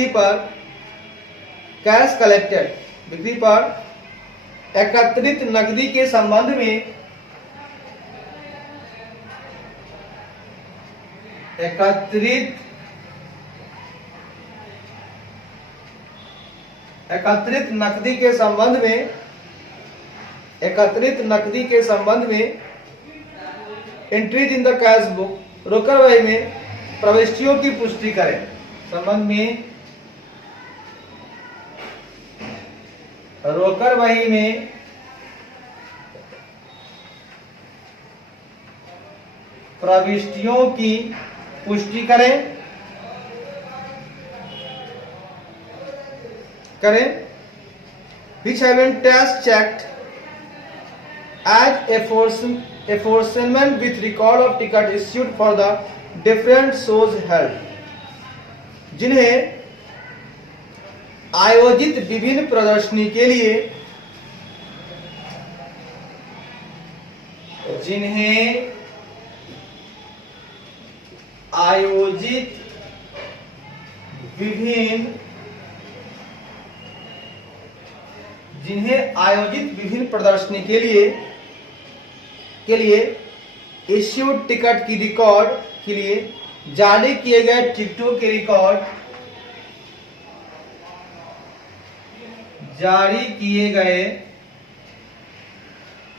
पर कैश कलेक्टेड, बिक्री पर एकत्रित नकदी के संबंध में एकत्रित नकदी के संबंध में entries in the cash book, रोकर वही में प्रविष्टियों की पुष्टि करें। संबंध में रोकर वही में प्रविष्टियों की पुष्टि करें which have been test checked as aforementioned with record of ticket issued for the different shows held, जिन्हें आयोजित विभिन्न प्रदर्शनी के लिए विभिन्न प्रदर्शनी के लिए इश्यूड टिकट की रिकॉर्ड के लिए जारी किए गए टिकटों के रिकॉर्ड, जारी किए गए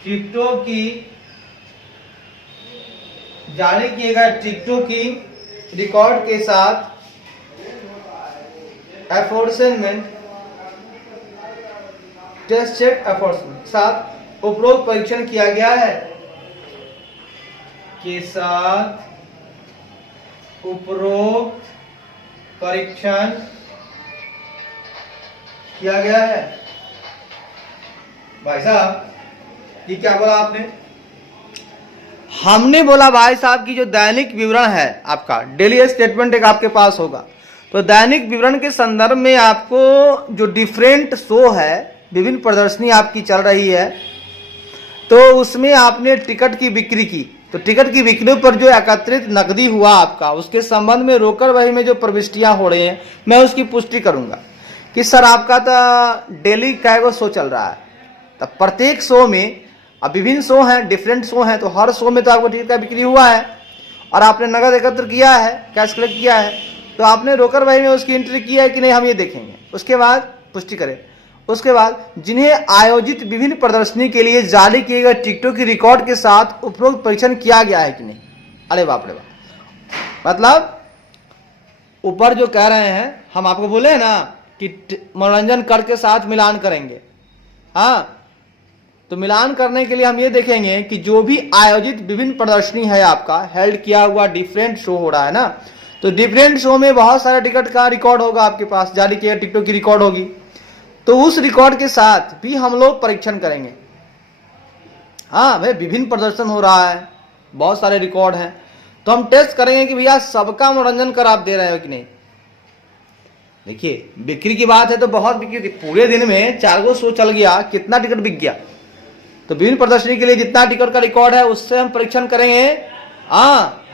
टिकटों की रिकॉर्ड के साथ एफोर्समेंट टेस्ट चेक एफोर्समेंट साथ उपरोक्त परीक्षण किया गया है के साथ उपरोक्त परीक्षण किया गया है। भाई साहब ये क्या बोला आपने? हमने बोला भाई साहब की जो दैनिक विवरण है आपका, डेली स्टेटमेंट एक आपके पास होगा, तो दैनिक विवरण के संदर्भ में आपको जो डिफरेंट शो है, विभिन्न प्रदर्शनी आपकी चल रही है, तो उसमें आपने टिकट की बिक्री की, तो टिकट की बिक्री पर जो एकत्रित नकदी हुआ आपका, उसके संबंध में रोकर वही में जो प्रविष्टियां हो रही हैं, मैं उसकी पुष्टि करूंगा कि सर आपका तो डेली कैगो शो चल रहा है, तो प्रत्येक शो में अब विभिन्न शो हैं, डिफरेंट शो हैं, तो हर शो में तो आपको टिकट का बिक्री हुआ है और आपने नगद एकत्र किया है, कैश कलेक्ट किया है, तो आपने रोकर वही में उसकी एंट्री की है कि नहीं, हम ये देखेंगे, उसके बाद पुष्टि करें। उसके बाद जिन्हें आयोजित विभिन्न प्रदर्शनी के लिए जारी किए गए टिकटों की रिकॉर्ड के साथ उपरोक्त परीक्षण किया गया है कि नहीं। अरे बाप रे बाप, मतलब ऊपर जो कह रहे हैं, हम आपको बोले हैं ना कि मनोरंजन कर के साथ मिलान करेंगे, हाँ, तो मिलान करने के लिए हम ये देखेंगे कि जो भी आयोजित विभिन्न प्रदर्शनी है आपका, हेल्ड किया हुआ डिफरेंट शो हो रहा है ना, तो डिफरेंट शो में बहुत सारे टिकट का रिकॉर्ड होगा आपके पास, जारी किए गए टिकटों की रिकॉर्ड होगी, तो उस रिकॉर्ड के साथ भी हम लोग परीक्षण करेंगे। हाँ भाई, विभिन्न प्रदर्शन हो रहा है, बहुत सारे रिकॉर्ड हैं, तो हम टेस्ट करेंगे कि भैया सबका मनोरंजन कर आप दे रहे हो कि नहीं। देखिए बिक्री की बात है तो बहुत बिक्री थी, पूरे दिन में 4 गो शो चल गया, कितना टिकट बिक गया, तो विभिन्न प्रदर्शनी के लिए जितना टिकट का रिकॉर्ड है उससे हम परीक्षण करेंगे, हाँ,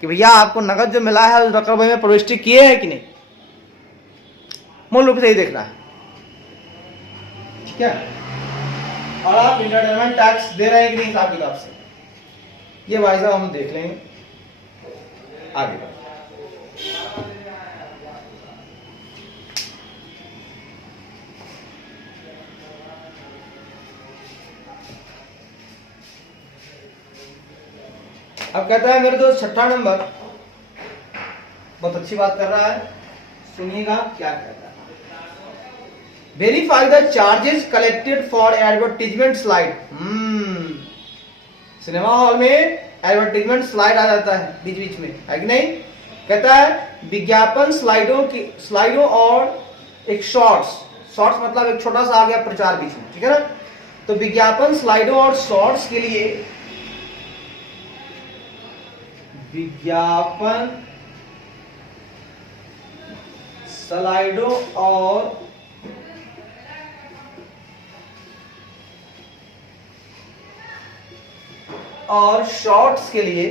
कि भैया आपको नगद जो मिला है उस रकम में प्रविष्टि किए है कि नहीं। मूल रूप से ही देखना है, ठीक है। और आप इंटरटेनमेंट टैक्स दे रहे हैं कि नहीं हिसाब किताब से, ये भाई साहब हम देख लेंगे आगे। अब कहता है मेरे दोस्त 6ठा नंबर, बहुत अच्छी बात कर रहा है, सुनिएगा क्या कहता है। Verify the charges collected for advertisement slide. Cinema hall में एडवर्टीजमेंट स्लाइड आ जाता है बीच बीच में, है कि नहीं? कहता है विज्ञापन स्लाइडों और एक शॉर्ट्स मतलब एक छोटा सा आ गया प्रचार बीच में, ठीक है ना? तो विज्ञापन स्लाइडों और शॉर्ट्स के लिए विज्ञापन स्लाइडों और शॉर्ट्स के लिए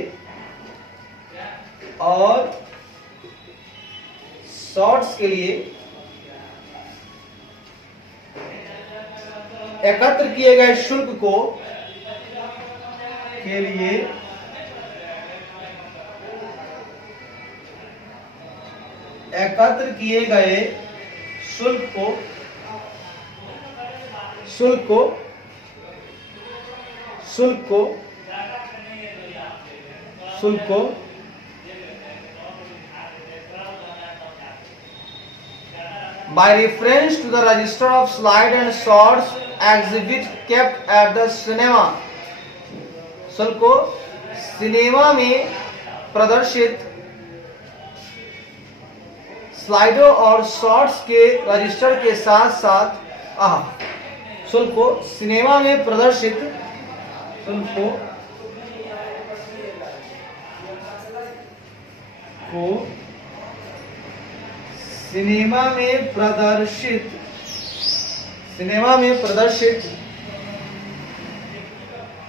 एकत्र किए गए शुल्क के लिए एकत्र किए गए शुल्क को by reference to the register of slide and shorts exhibit kept at the cinema, शुल्क को सिनेमा में प्रदर्शित स्लाइडों और शॉर्ट्स के रजिस्टर के साथ साथ शुल्क को सिनेमा में प्रदर्शित सिनेमा में प्रदर्शित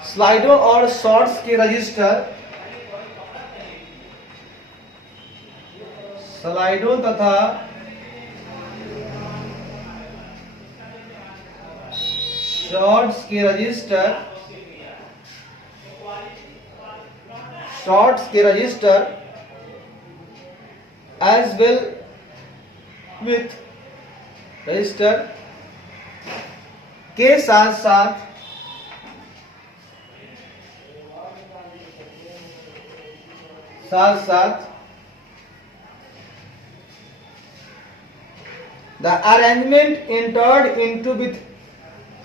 स्लाइडों और शॉर्ट्स के रजिस्टर स्लाइडों तथा शॉर्ट्स के register as well with register के साथ साथ the arrangement entered into with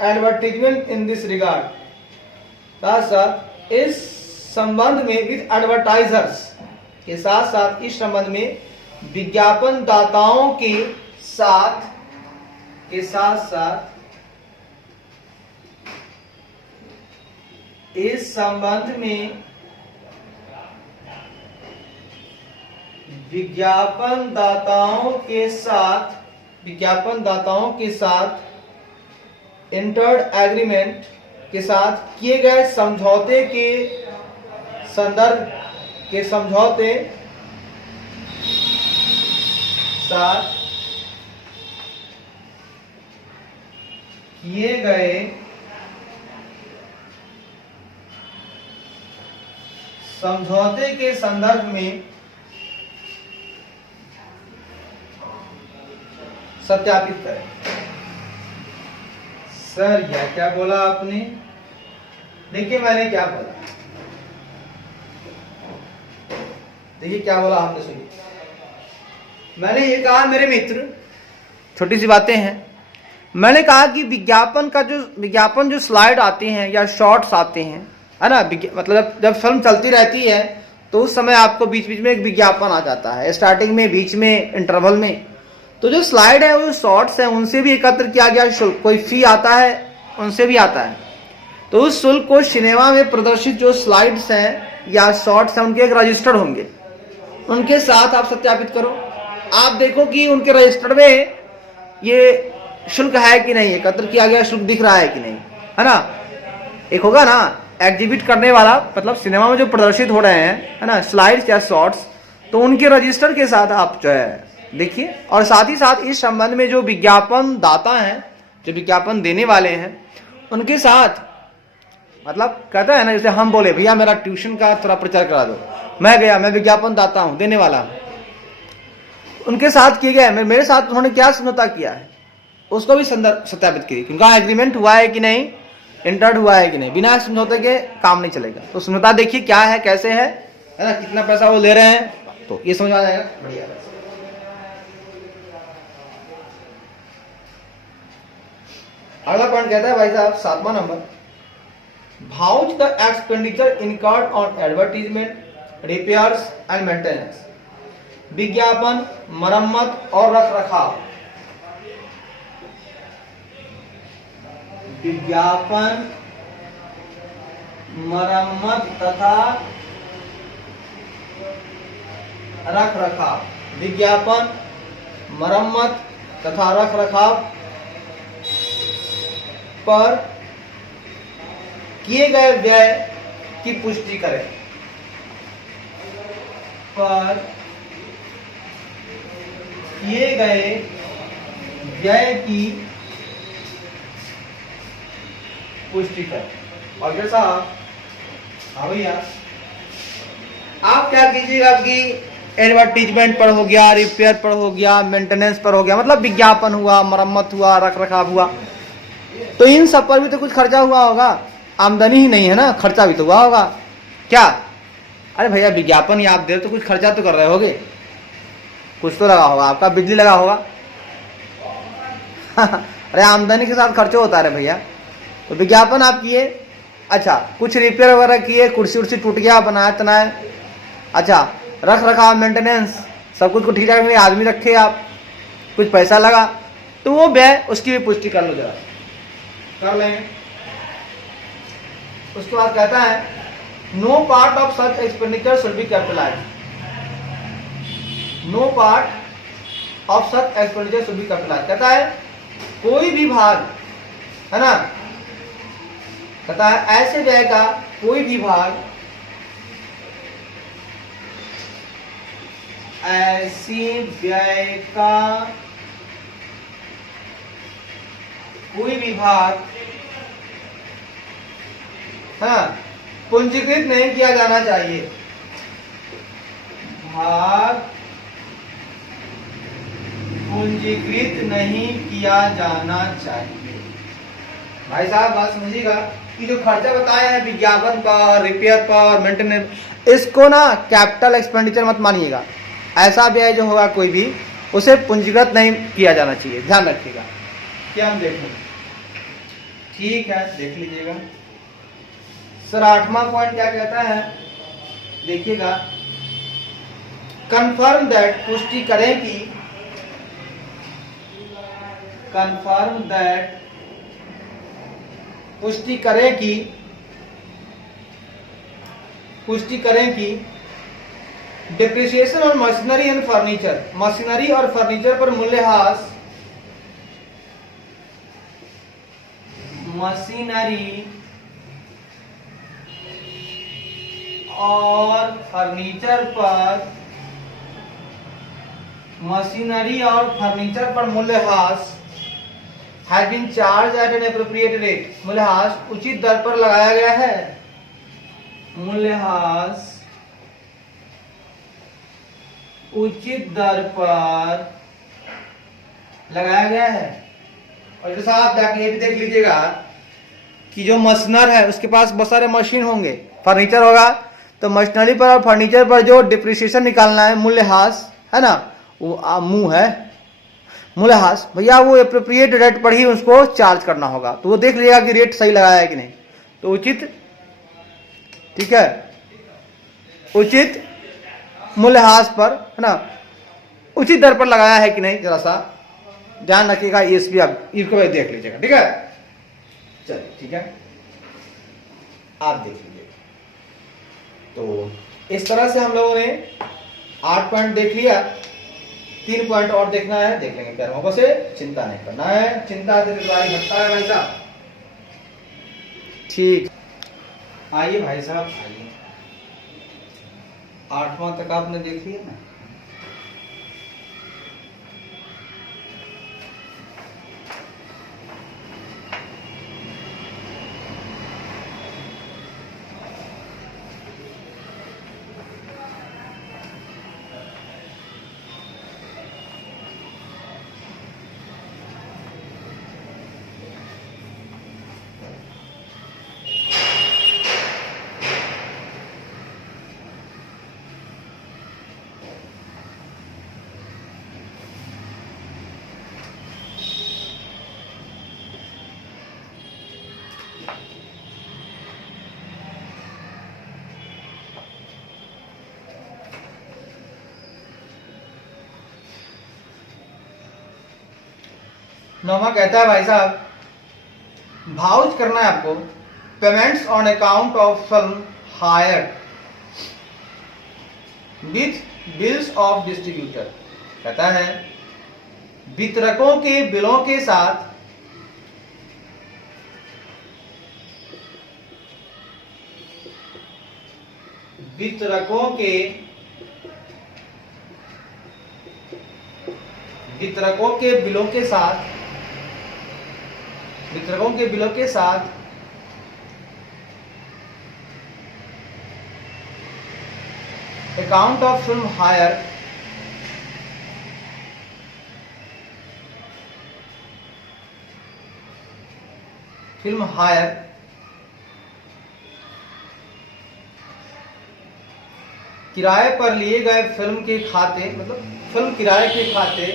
advertisement in this regard, साथ इस संबंध में with advertisers के साथ इस संबंध में विज्ञापन दाताओं के साथ इस संबंध में विज्ञापन दाताओं के साथ इंटर्ड एग्रीमेंट के साथ किए गए समझौते के संदर्भ के समझौते साथ किए गए समझौते के संदर्भ में सत्यापित करें। सर यह क्या बोला आपने? देखिए मैंने क्या बोला, देखिए क्या बोला आपने, सुनिए। मैंने ये कहा मेरे मित्र, छोटी सी बातें हैं। मैंने कहा कि विज्ञापन जो स्लाइड आते हैं या शॉर्ट्स आते हैं, है ना, मतलब जब फिल्म चलती रहती है तो उस समय आपको बीच बीच में एक विज्ञापन आ जाता है, स्टार्टिंग में, बीच में, इंटरवल में। तो जो स्लाइड है, वो शॉर्ट्स है, उनसे भी एकत्र किया गया शुल्क, कोई फी आता है, उनसे भी आता है। तो उस शुल्क को सिनेमा में प्रदर्शित जो स्लाइड्स हैं या शॉर्ट्स हैं, उनके एक रजिस्टर होंगे, उनके साथ आप सत्यापित करो। आप देखो कि उनके रजिस्टर में ये शुल्क है कि नहीं, एकत्र किया गया शुल्क दिख रहा है कि नहीं, है ना। एक होगा ना एग्जिबिट करने वाला, मतलब सिनेमा में जो प्रदर्शित हो रहे हैं, है ना, स्लाइड्स या शॉर्ट्स, तो उनके रजिस्टर के साथ आप जो है देखिए। और साथ ही साथ इस संबंध में जो विज्ञापन दाता हैं, जो विज्ञापन देने वाले हैं, उनके साथ, मतलब कहता है ना, जैसे हम बोले भैया मेरा ट्यूशन का थोड़ा प्रचार करा दो, मैं गया, मैं विज्ञापन दाता हूं, देने वाला हूं, उनके साथ किए गए, मेरे साथ उन्होंने क्या समझौता किया है उसको भी सत्यापित कीजिए, उनका एग्रीमेंट हुआ है कि नहीं, इंटर्ड हुआ है कि नहीं। बिना समझौते के काम नहीं चलेगा। तो समझौता देखिए क्या है, कैसे है ना, कितना पैसा वो ले रहे हैं, तो ये समझ आ जाएगा। बढ़िया। अगला पॉइंट कहता है भाई साहब, 7वां number, Vouch the expenditure incurred on advertisement, repairs and maintenance. विज्ञापन, मरम्मत और रखरखाव। विज्ञापन, मरम्मत तथा रखरखाव। विज्ञापन, मरम्मत तथा रखरखाव पर किए गए व्यय की पुष्टि करें। पर किए गए व्यय की पुष्टि करें। और जैसा हाँ भैया, आप क्या कीजिएगा कि एडवर्टीजमेंट पर हो गया, रिपेयर पर हो गया, मेंटेनेंस पर हो गया, मतलब विज्ञापन हुआ, मरम्मत हुआ, रखरखाव हुआ, तो इन सब पर भी तो कुछ खर्चा हुआ होगा। आमदनी ही नहीं है ना, खर्चा भी तो हुआ होगा क्या? अरे भैया विज्ञापन या आप दे तो कुछ खर्चा तो कर रहे होगे, कुछ तो लगा होगा, आपका बिजली लगा होगा। अरे आमदनी के साथ खर्चा होता है भैया। तो विज्ञापन आप किए, अच्छा कुछ रिपेयर वगैरह किए, कुर्सी उर्सी टूट गया, बनाया तनाया, अच्छा रख रखाव, मेंटेनेंस, सब कुछ को ठीक ठाक आदमी रखे आप, कुछ पैसा लगा, तो वो व्यय उसकी भी पुष्टि कर लो, जरा कर लेंगे। उसके बाद कहता है no part of such expenditure should be capitalised. No part of such expenditure should be capitalised. कहता है कोई भी भाग, है ना, कहता है ऐसे व्यय का कोई भी भाग, ऐसे व्यय का कोई भी भाग, हाँ, पूंजीकृत नहीं किया जाना चाहिए। भाग पूंजीकृत नहीं किया जाना चाहिए। भाई साहब बात समझिएगा कि जो खर्चा बताए हैं विज्ञापन पर, रिपेयर पर, मेंटेनेंस, इसको ना कैपिटल एक्सपेंडिचर मत मानिएगा। ऐसा व्यय जो होगा कोई भी, उसे पूंजीगत नहीं किया जाना चाहिए, ध्यान रखिएगा। क्या हम देखें, ठीक है देख लीजिएगा। सर 8वां पॉइंट क्या कहता है, देखिएगा, कंफर्म दैट, पुष्टि करें कि, कंफर्म दैट, पुष्टि करें कि, पुष्टि करें कि डिप्रिसिएशन और मशीनरी एंड फर्नीचर, मशीनरी और फर्नीचर पर मूल्यह्रास, मशीनरी और फर्नीचर पर, मशीनरी और फर्नीचर पर मूल्यह्रास has been charge at an appropriate rate. मूल्यह्रास उचित दर पर लगाया गया है। मूल्यह्रास उचित दर पर लगाया गया है। और जैसा आप जाके ये भी देख लीजिएगा कि जो मशीनर है उसके पास बहुत सारे मशीन होंगे, फर्नीचर होगा, तो मशीनरी पर और फर्नीचर पर जो डिप्रिसिएशन निकालना है, मूल्यह्रास है ना, वो मुंह है मूल्यह्रास, भैया वो एप्रोप्रिएट रेट पर ही उसको चार्ज करना होगा। तो वो देख लीजिएगा कि रेट सही लगाया है कि नहीं। तो उचित, ठीक है, उचित मूल्यह्रास पर, है ना, उचित दर पर लगाया है कि नहीं, जरा सा ध्यान रखिएगा। इस भी आप इसको भी देख लीजिएगा, ठीक है। चलिए ठीक है, आप देख लीजिए। तो इस तरह से हम लोगों ने 8 पॉइंट देख लिया। 3 पॉइंट और देखना है, देख लेंगे प्यारे मौकों से, चिंता नहीं करना है, चिंता से दिलवारी घटता है भाई साहब। ठीक, आइए भाई साहब आइए। 8वां तक आपने देख लिया ना। नौमा कहता है भाई साहब भाउच करना है आपको payments on account of film hire with bills of distributor. कहता है वितरकों के बिलों के साथ वितरकों के बिलों के साथ अकाउंट ऑफ फिल्म हायर किराए पर लिए गए फिल्म के खाते, मतलब फिल्म किराए के खाते,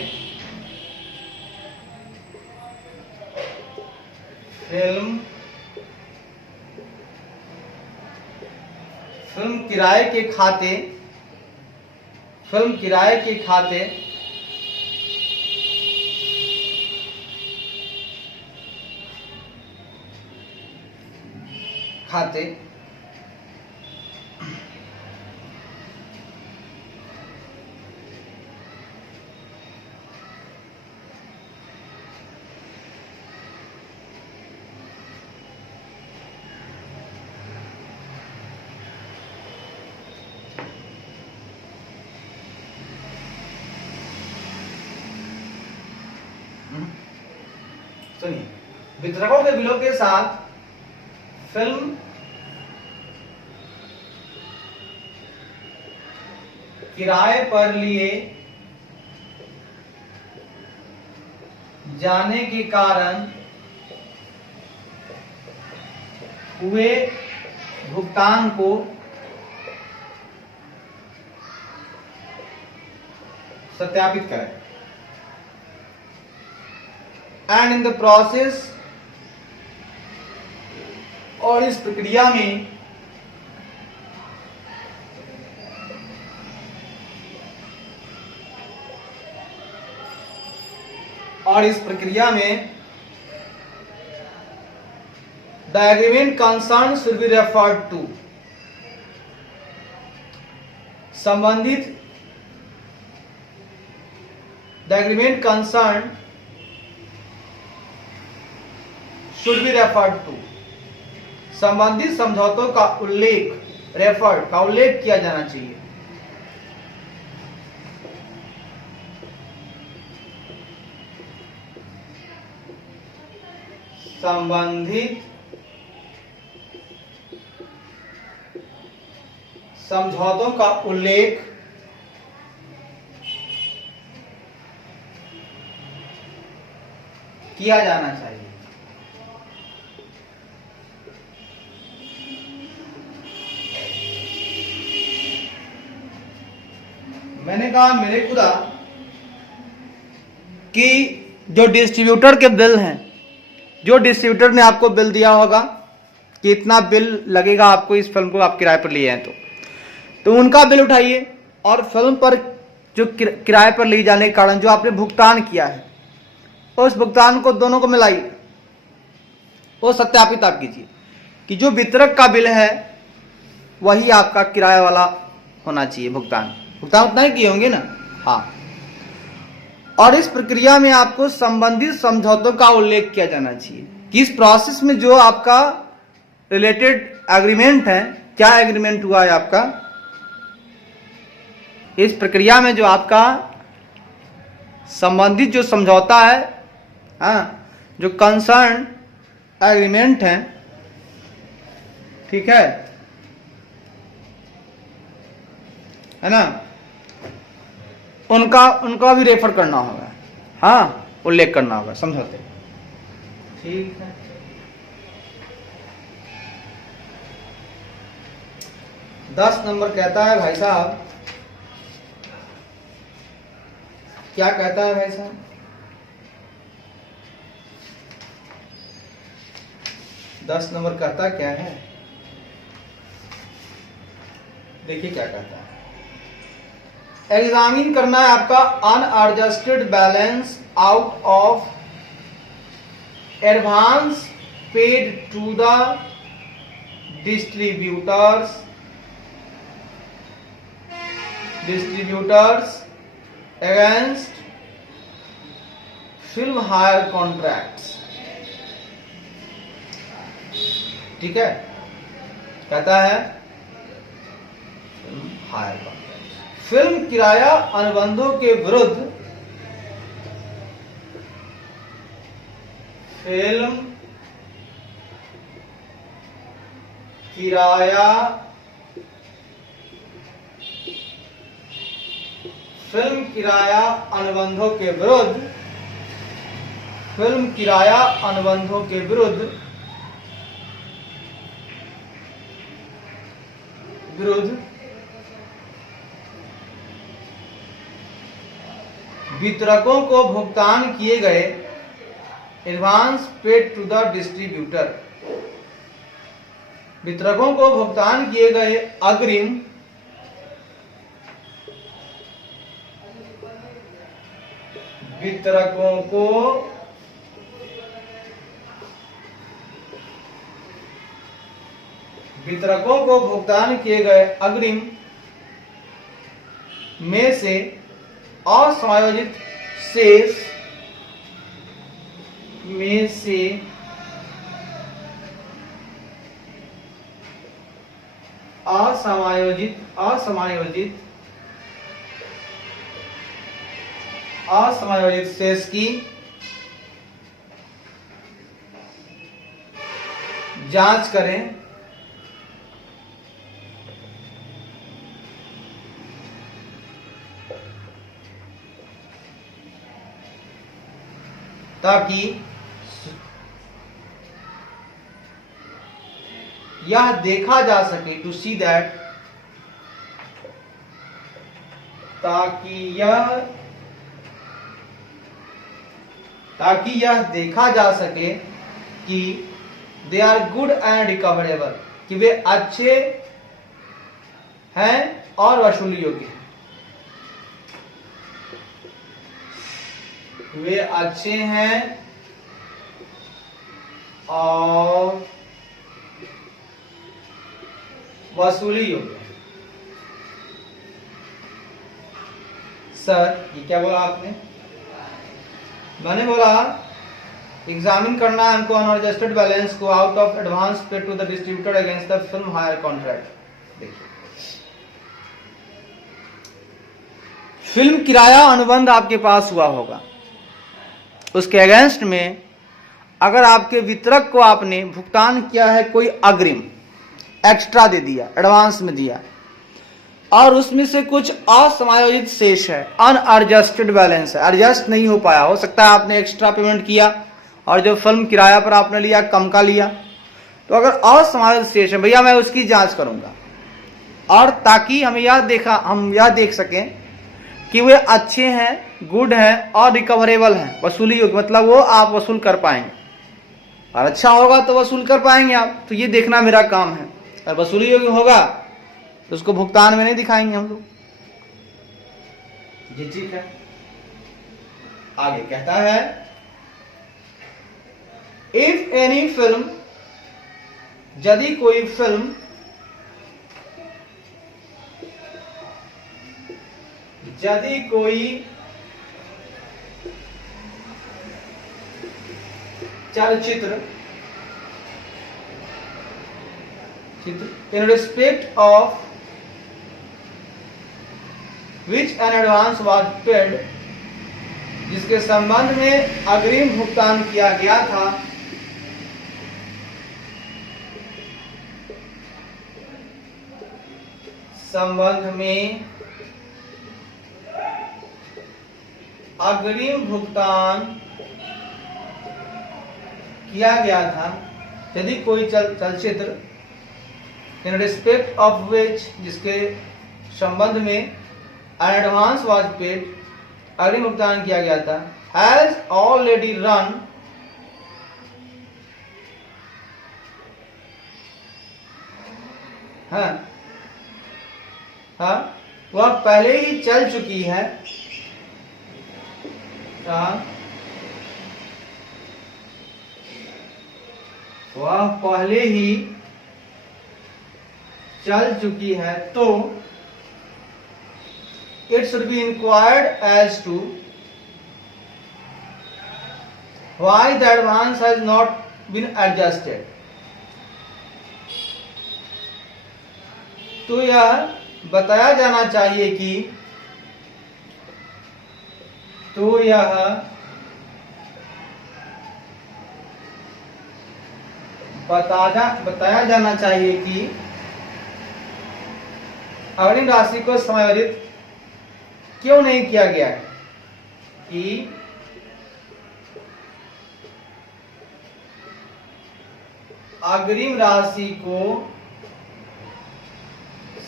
फिल्म किराए के खाते सुनिए, वितरकों के बिलों के साथ फिल्म किराए पर लिए जाने के कारण हुए भुगतान को सत्यापित करें। एंड इन द प्रोसेस, और इस प्रक्रिया में the agreement concern should be referred to, संबंधित the agreement concern should be referred to, संबंधित समझौतों का उल्लेख किया जाना चाहिए। संबंधित समझौतों का उल्लेख किया जाना चाहिए। मैंने कहा मेरे खुदा कि जो डिस्ट्रीब्यूटर के बिल हैं, जो डिस्ट्रीब्यूटर ने आपको बिल दिया होगा कि इतना बिल लगेगा आपको इस फिल्म को आप किराए पर लिए हैं, तो उनका बिल उठाइए और फिल्म पर जो किराए पर ले जाने के कारण जो आपने भुगतान किया है उस भुगतान को दोनों को मिलाइए, वो सत्यापित आप कीजिए कि जो वितरक का बिल है वही आपका किराया वाला होना चाहिए। भुगतान उतना ही किए होंगे ना। हाँ, और इस प्रक्रिया में आपको संबंधित समझौतों का उल्लेख किया जाना चाहिए कि इस प्रोसेस में जो आपका रिलेटेड एग्रीमेंट है, क्या एग्रीमेंट हुआ है आपका, इस प्रक्रिया में जो आपका संबंधित जो समझौता है, हाँ, जो कंसर्न एग्रीमेंट है, ठीक है ना, उनका भी रेफर करना होगा, हाँ, उल्लेख करना होगा समझौते। ठीक है, दस नंबर कहता है भाई साहब, क्या कहता है भाई साहब, दस नंबर कहता क्या है, देखिए क्या कहता है। एग्जामिन करना है आपका unadjusted balance out of advance paid to the distributors against film hire contracts. ठीक है, कहता है फिल्म हायर कॉन्ट्रैक्ट, फिल्म किराया अनुबंधों के विरुद्ध फिल्म किराया अनुबंधों के विरुद्ध वितरकों को भुगतान किए गए advance paid to the distributor, वितरकों को भुगतान किए गए अग्रिम वितरकों को भुगतान किए गए अग्रिम में से असमायोजित शेष असमायोजित शेष की जांच करें ताकि यह देखा जा सके, टू सी दैट, ताकि यह देखा जा सके कि they are good and recoverable, कि वे अच्छे हैं और वसूली योग्य हैं, वे अच्छे हैं और वसूली योग्य। सर ये क्या बोला आपने? मैंने बोला एग्जामिन करना है हमको अनएडजस्टेड बैलेंस को out of advance paid to the distributor against the film hire contract. देखिए, फिल्म किराया अनुबंध आपके पास हुआ होगा, उसके अगेंस्ट में अगर आपके वितरक को आपने भुगतान किया है, कोई अग्रिम एक्स्ट्रा दे दिया, एडवांस में दिया, और उसमें से कुछ असमायोजित शेष है, अनएडजस्टेड बैलेंस है, एडजस्ट नहीं हो पाया, हो सकता है आपने एक्स्ट्रा पेमेंट किया और जो फिल्म किराया पर आपने लिया कम का लिया, तो अगर असमायोजित शेष है भैया मैं उसकी जांच करूंगा, और ताकि हम यह देख सकें कि वे अच्छे हैं, गुड हैं और रिकवरेबल हैं, वसूली योग्य, मतलब वो आप वसूल कर पाएंगे, और अच्छा होगा तो वसूल कर पाएंगे आप, तो ये देखना मेरा काम है। और वसूली योग्य होगा तो उसको भुगतान में नहीं दिखाएंगे हम लोग। जी ठीक है, आगे कहता है इफ एनी फिल्म, यदि कोई फिल्म चलचित्र in respect of which an advance was paid, जिसके संबंध में अग्रिम भुगतान किया गया था, संबंध में अग्रिम भुगतान किया गया था, यदि कोई चलचित्र इन रिस्पेक्ट ऑफ विच, जिसके संबंध में एन एडवांस वाज पेड, अग्रिम भुगतान किया गया था, हैज ऑलरेडी रन, वह पहले ही चल चुकी है, वह पहले ही चल चुकी है, तो it should be inquired as to why the advance has not been adjusted. तो यह बताया जाना चाहिए कि बताया जाना चाहिए कि अग्रिम राशि को समायोजित क्यों नहीं किया गया है, कि अग्रिम राशि को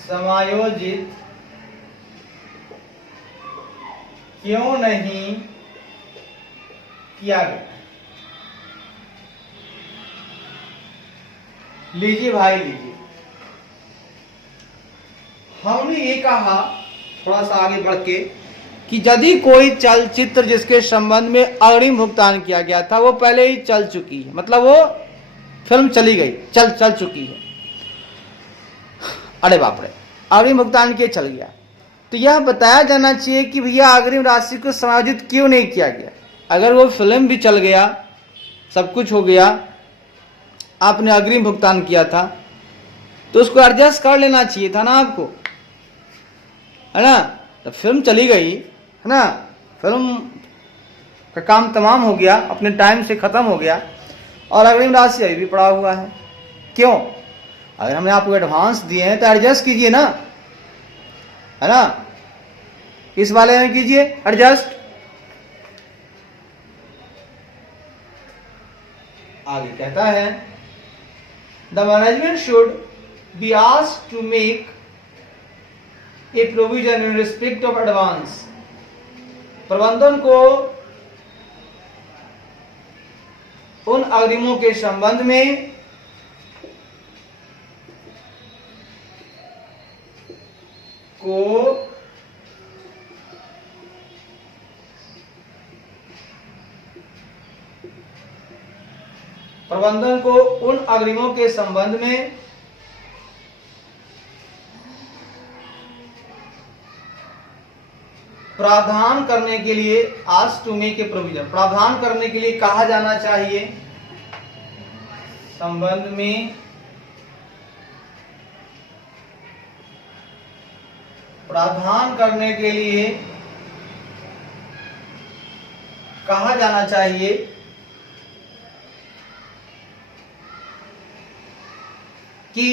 समायोजित क्यों नहीं किया गया। लीजिए भाई लीजिए, हमने ये कहा थोड़ा सा आगे बढ़ के कि यदि कोई चलचित्र जिसके संबंध में अग्रिम भुगतान किया गया था वो पहले ही चल चुकी है, मतलब वो फिल्म चली गई, चल चुकी है, अरे बाप रे, अग्रिम भुगतान किए चल गया, तो यह बताया जाना चाहिए कि भैया अग्रिम राशि को समायोजित क्यों नहीं किया गया। अगर वो फिल्म भी चल गया, सब कुछ हो गया, आपने अग्रिम भुगतान किया था, तो उसको एडजस्ट कर लेना चाहिए था ना आपको, है ना। तो फिल्म चली गई, है ना, फिल्म का काम तमाम हो गया, अपने टाइम से खत्म हो गया, और अग्रिम राशि अभी भी पड़ा हुआ है। क्यों? अगर हमने आपको एडवांस दिए हैं तो एडजस्ट कीजिए ना, है ना, इस वाले में कीजिए एडजस्ट। आगे कहता है the management should be asked to make a provision in respect of advance. प्रबंधन को उन अग्रिमों के संबंध में उन अग्रिमों के संबंध में प्रावधान करने के लिए ask to make a provision, प्रावधान करने के लिए कहा जाना चाहिए, संबंध में प्रावधान करने के लिए कहा जाना चाहिए कि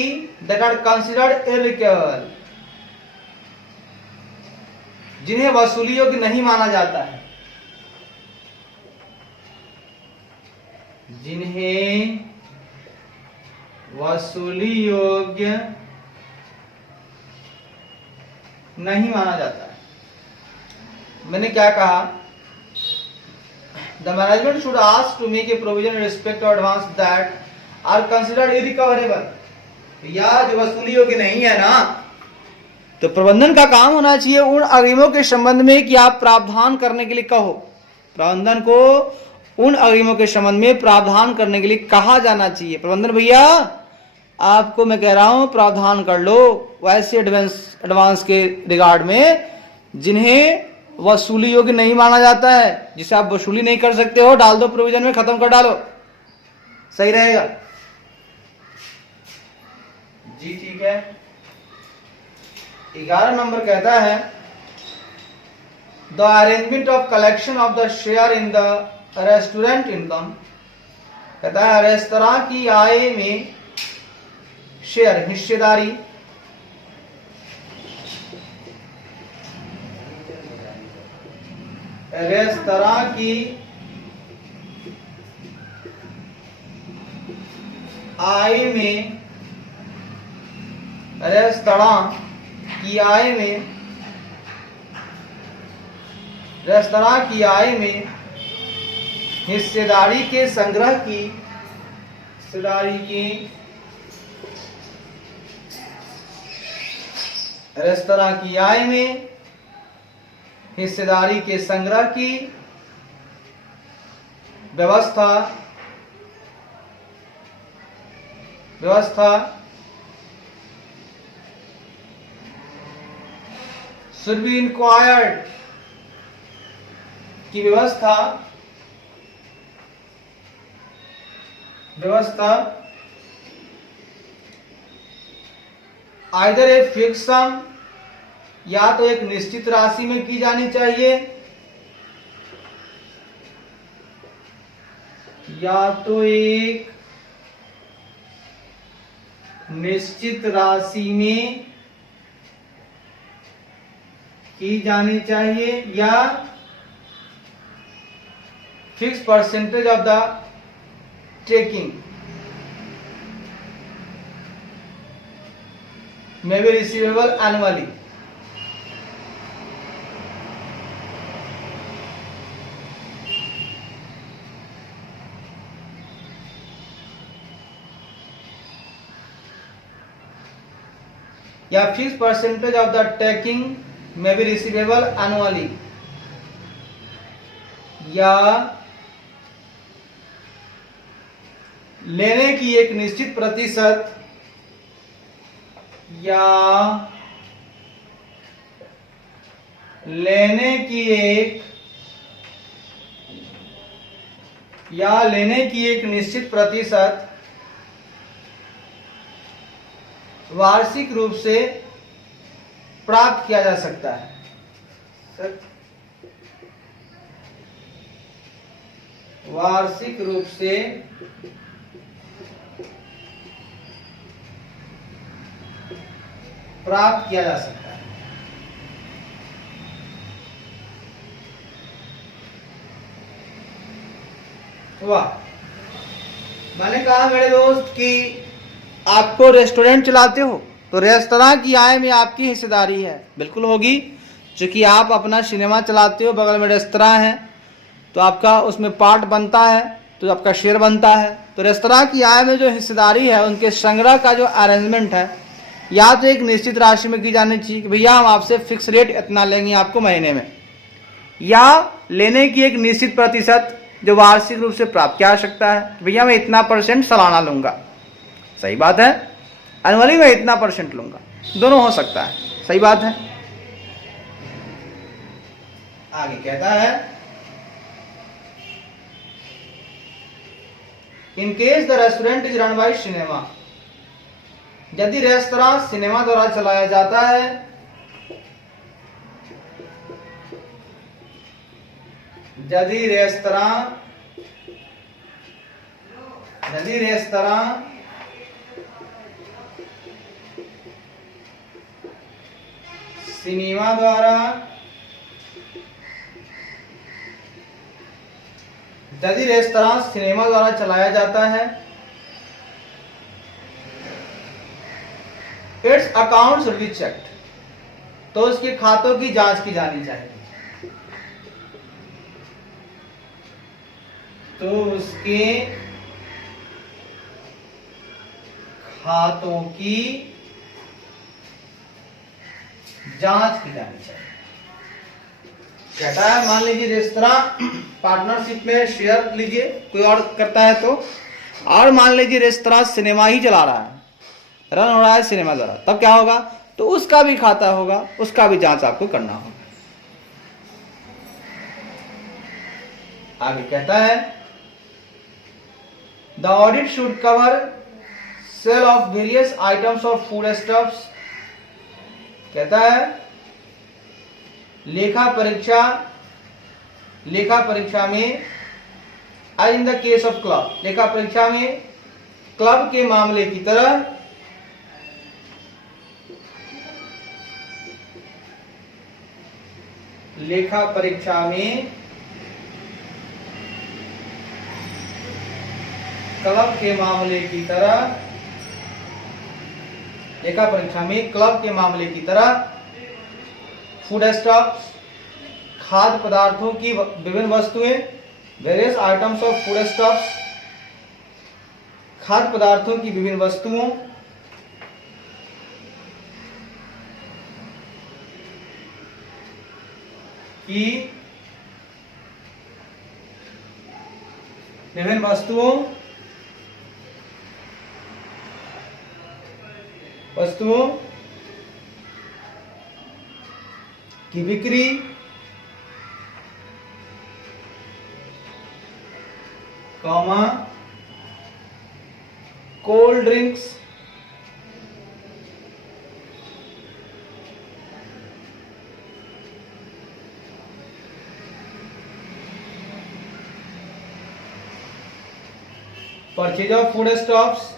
that are considered irrecoverable, जिन्हें वसूली योग्य नहीं माना जाता है, जिन्हें वसूली योग्य नहीं माना जाता है। मैंने क्या कहा, the management should ask to make a provision in respect of advance that are considered irrecoverable, या जो वसूली योग्य नहीं है ना, तो प्रबंधन का काम होना चाहिए उन अग्रिमों के संबंध में कि आप प्रावधान करने के लिए कहो, प्रबंधन को उन अग्रिमों के संबंध में प्रावधान करने के लिए कहा जाना चाहिए। प्रबंधन भैया आपको मैं कह रहा हूं प्रावधान कर लो वैसे एडवांस के रिगार्ड में जिन्हें वसूली योग्य नहीं माना जाता है, जिसे आप वसूली नहीं कर सकते हो, डाल दो प्रोविजन में, खत्म कर डालो, सही रहेगा जी। ठीक है, 11 नंबर कहता है the arrangement of collection of the share in the restaurant income. कहता है रेस्तरां की आय में शेयर, हिस्सेदारी, रेस्तरां की आय में, रेस्तरां की आय में, रेस्तरां की आय में हिस्सेदारी के संग्रह की, हिस्सेदारी की, रेस्तरां की आय में हिस्सेदारी के संग्रह की व्यवस्था व्यवस्था should be inquired की व्यवस्था आइदर ए फिक्स सम, या तो एक निश्चित राशि में की जानी चाहिए, या तो एक निश्चित राशि में की जानी चाहिए, या fix percentage of the taking may be receivable annually. या fix percentage of the taking may be receivable annually, या लेने की एक निश्चित प्रतिशत, या लेने की एक निश्चित प्रतिशत वार्षिक रूप से प्राप्त किया जा सकता है। वार्षिक रूप से प्राप्त किया जा सकता है। वाह, मैंने कहा मेरे दोस्त कि आपको रेस्टोरेंट चलाते हो तो रेस्तरां की आय में आपकी हिस्सेदारी है, बिल्कुल होगी। क्योंकि आप अपना सिनेमा चलाते हो, बगल में रेस्तरां है, तो आपका उसमें पार्ट बनता है, तो आपका शेयर बनता है। तो रेस्तरां की आय में जो हिस्सेदारी है, उनके संग्रह का जो अरेंजमेंट है, या तो एक निश्चित राशि में की जानी चाहिए कि भैया हम आपसे फिक्स रेट इतना लेंगे आपको महीने में, या लेने की एक निश्चित प्रतिशत जो वार्षिक रूप से प्राप्त किया जा सकता है, भैया मैं इतना परसेंट सालाना लूंगा, सही बात है, एनुअली में इतना परसेंट लूंगा, दोनों हो सकता है, सही बात है। आगे कहता है in case the restaurant is run by cinema, यदि रेस्तरां सिनेमा द्वारा चलाया जाता है, यदि रेस्तरां सिनेमा द्वारा चलाया जाता है, it's account should be checked, तो उसके खातों की जांच की जानी चाहिए, तो उसके खातों की जांच की जानी चाहिए। कहता है मान लीजिए रेस्तरां पार्टनरशिप में शेयर लीजिए, कोई और करता है तो, और मान लीजिए रेस्तरां सिनेमा ही चला रहा है, रन हो रहा है सिनेमा द्वारा, तब क्या होगा, तो उसका भी खाता होगा, उसका भी जांच आपको करना होगा। आगे कहता है the audit should cover sale of various items of food stuffs. कहता है लेखा परीक्षा में as in the case of club, लेखा परीक्षा में क्लब के मामले की तरह लेखा परीक्षा में क्लब के मामले की तरह फूड स्टॉक्स, खाद्य पदार्थों की विभिन्न वस्तुएं, various items of food stocks, खाद्य पदार्थों की विभिन्न वस्तुओं की वस्तुओं की बिक्री comma cold drinks purchase of food stocks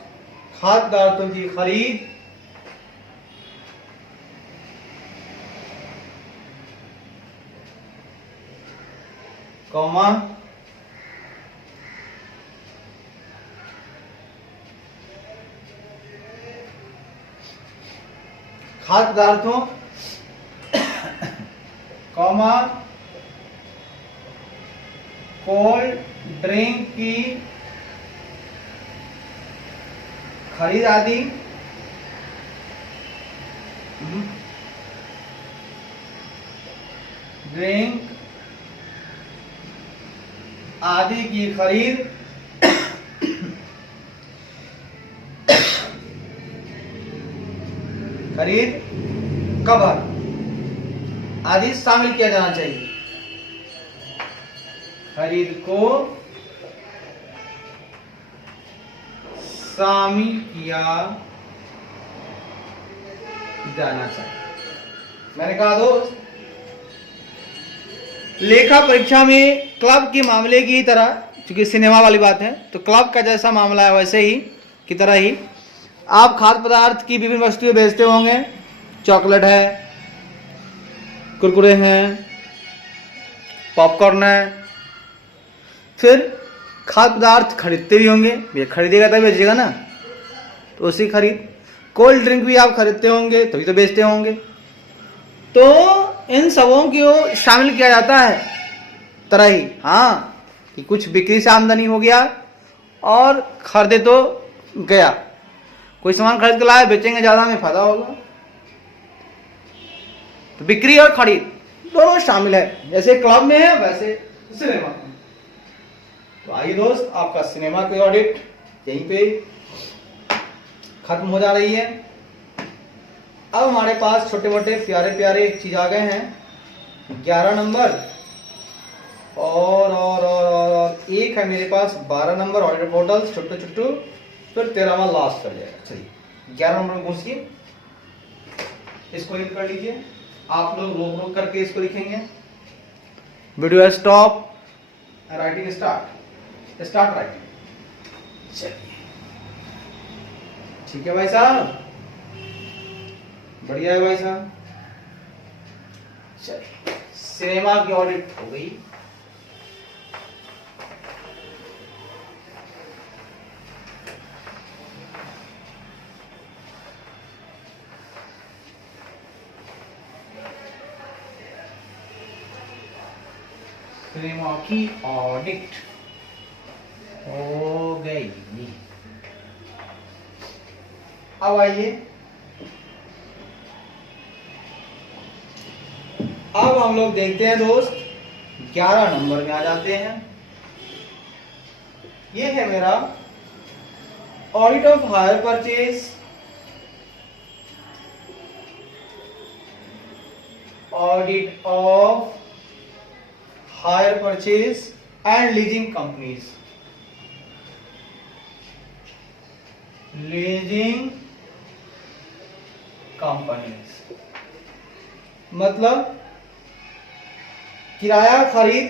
खाद्य पदार्थों की खरीद कॉमा खाद्य पदार्थों कॉमा कोल्ड ड्रिंक की खरीद आदि ड्रिंक आदि की खरीद कवर आदि शामिल किया जाना चाहिए। खरीद को शामिल किया जाना चाहिए। मैंने कहा दोस्त, लेखा परीक्षा में क्लब के मामले की तरह, क्योंकि सिनेमा वाली बात है, तो क्लब का जैसा मामला है वैसे ही की तरह ही आप खाद्य पदार्थ की विभिन्न वस्तुएं बेचते होंगे। चॉकलेट है, कुरकुरे हैं, पॉपकॉर्न है, फिर खाद्य पदार्थ खरीदते भी होंगे। ये खरीदेगा तभी बेचेगा ना, तो उसी खरीद। कोल्ड ड्रिंक भी आप खरीदते होंगे तभी तो बेचते होंगे। तो इन सबों को शामिल किया जाता है तरह ही, हाँ, कि कुछ बिक्री से आमदनी हो गया और खरीदे तो गया। कोई सामान खरीद के लाया, बेचेंगे ज़्यादा, में फायदा होगा। तो बिक्री और खरीद दोनों शामिल है, जैसे क्लब में है वैसे सिनेमा में। तो आइए दोस्त, आपका सिनेमा की ऑडिट यहीं पे खत्म हो जा रही है। अब हमारे पास छोटे मोटे प्यारे प्यारे एक चीज आ गए हैं, 11 नंबर और एक है मेरे पास 12 नंबर ऑडिट पोर्टल छोटू छोटू, फिर 13वां लास्ट कर जाएगा। चलिए 11 नंबर में घुसिए, इसको रीड कर लीजिए। आप लोग रोक रोक करके इसको लिखेंगे। Video stop, writing start writing. चलिए ठीक है भाई साहब, बढ़िया है भाई साहब। चलिए सिनेमा की ऑडिट हो गई। सिनेमा की ऑडिट हो गई। अब आइए, अब हम लोग देखते हैं दोस्त, 11 नंबर में आ जाते हैं। ये है मेरा audit of hire purchase, audit of hire purchase and leasing companies, leasing companies मतलब किराया खरीद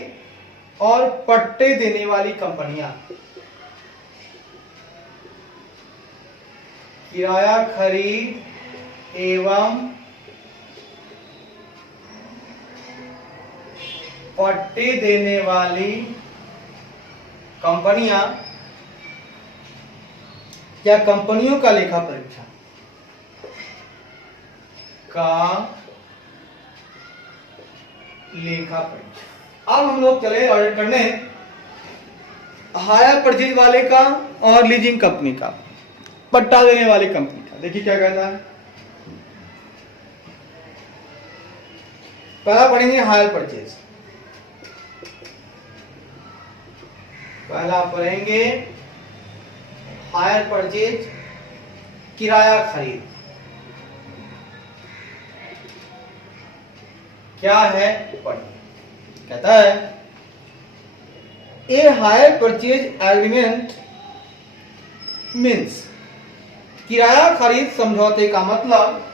और पट्टे देने वाली कंपनियां। किराया खरीद एवं पट्टे देने वाली कंपनियां या कंपनियों का लेखा परीक्षा लेखा परीक्षा। अब हम लोग चले ऑडिट करने हायर परचेज वाले का और लीजिंग कंपनी का, पट्टा देने वाली कंपनी का। देखिए क्या कहता है। पहला पढ़ेंगे हायर परचेज। पहला पढ़ेंगे हायर परचेज, किराया खरीद। क्या है पढ़िए। कहता है a hire purchase agreement means, किराया खरीद समझौते का मतलब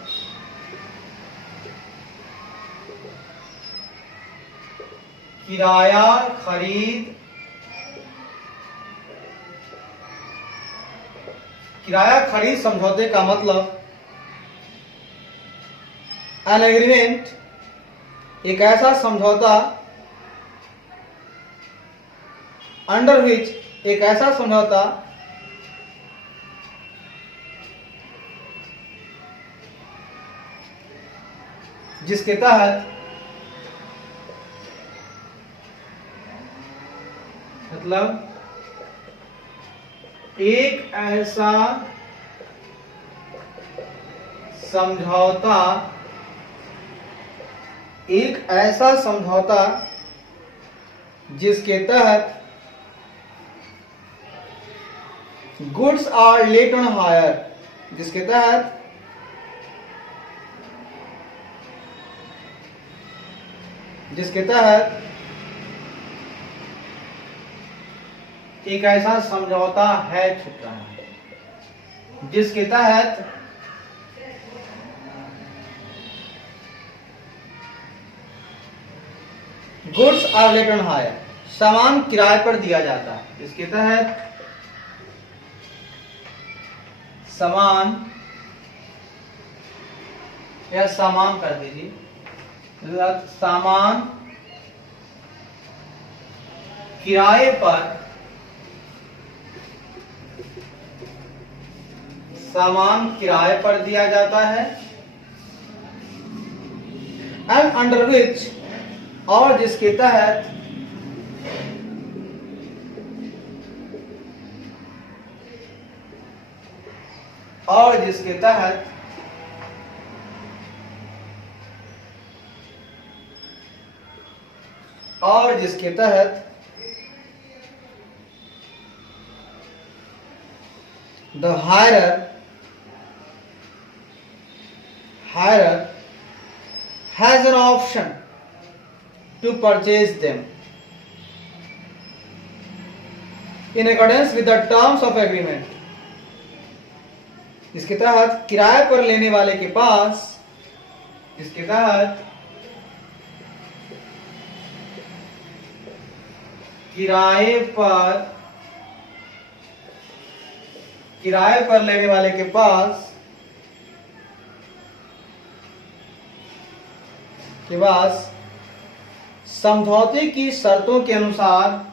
किराया खरीद समझौते का मतलब एन एग्रीमेंट, एक ऐसा समझौता, अंडर विच, एक ऐसा समझौता जिसके तहत मतलब एक ऐसा समझौता जिसके तहत goods are let on hire, जिसके तहत एक ऐसा समझौता है, छुप रहा है, जिसके तहत goods are let on hire, सामान किराए पर दिया जाता है, जिसके तहत सामान या सामान कर दीजिए, सामान किराए पर दिया जाता है, एंड अंडर विच, और जिसके तहत the hirer has an option to purchase them in accordance with the terms of agreement, इसके तहत किराए पर लेने वाले के पास किराए पर लेने वाले के पास समझौते की शर्तों के अनुसार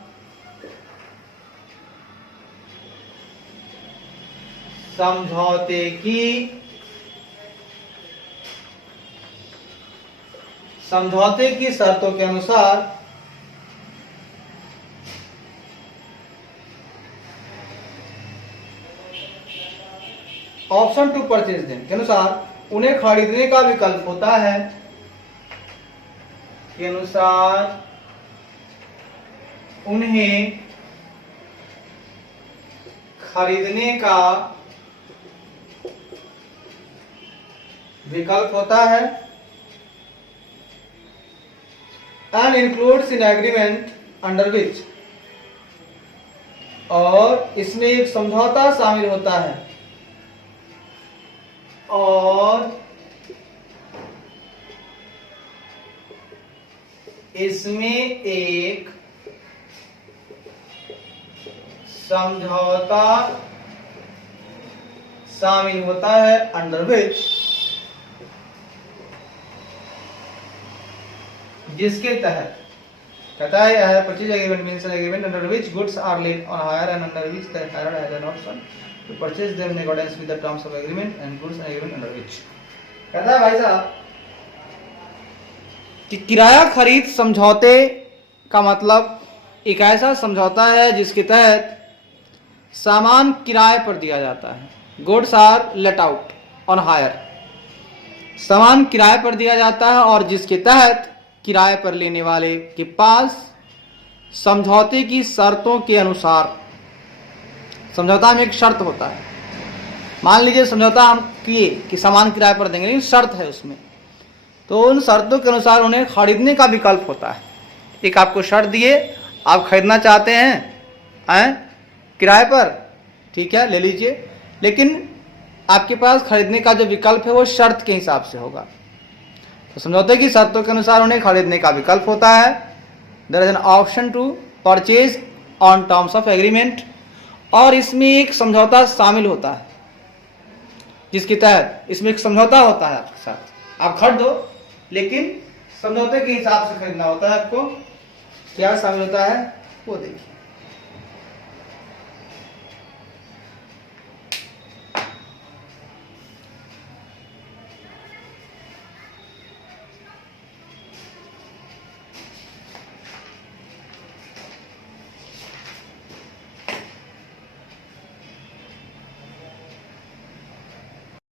ऑप्शन टू परचेज देम के अनुसार उन्हें खरीदने का विकल्प होता है, and includes in agreement under विच, और इसमें एक समझौता शामिल होता है, और इसमें एक समझौता शामिल होता है, अंडर विच, जिसके तहत कहता है purchase agreement means an agreement under which goods are let on hire and under which the hire has an option to purchase them in accordance with the terms of agreement and goods and agreement under which. कहता है भाई साहब कि किराया खरीद समझौते का मतलब एक ऐसा समझौता है जिसके तहत सामान किराए पर दिया जाता है, goods are let out on hire, सामान किराए पर दिया जाता है, और जिसके तहत किराए पर लेने वाले के पास समझौते की शर्तों के अनुसार, समझौता में एक शर्त होता है, मान लीजिए समझौता हम किए कि सामान किराए पर देंगे, लेकिन शर्त है उसमें, तो उन शर्तों के अनुसार उन्हें खरीदने का विकल्प होता है। एक आपको शर्त दिए, आप खरीदना चाहते हैं किराए पर, ठीक है ले लीजिए, लेकिन आपके पास खरीदने का जो विकल्प है वो शर्त के हिसाब से होगा। तो समझौते की शर्तों के अनुसार उन्हें खरीदने का विकल्प होता है। There is an option to purchase on terms of agreement, और इसमें एक समझौता शामिल होता है, जिसके तहत इसमें एक समझौता होता है आपके साथ। आप खरीद दो, लेकिन समझौते के हिसाब से खरीदना होता है आपको। क्या शामिल होता है वो देखिए।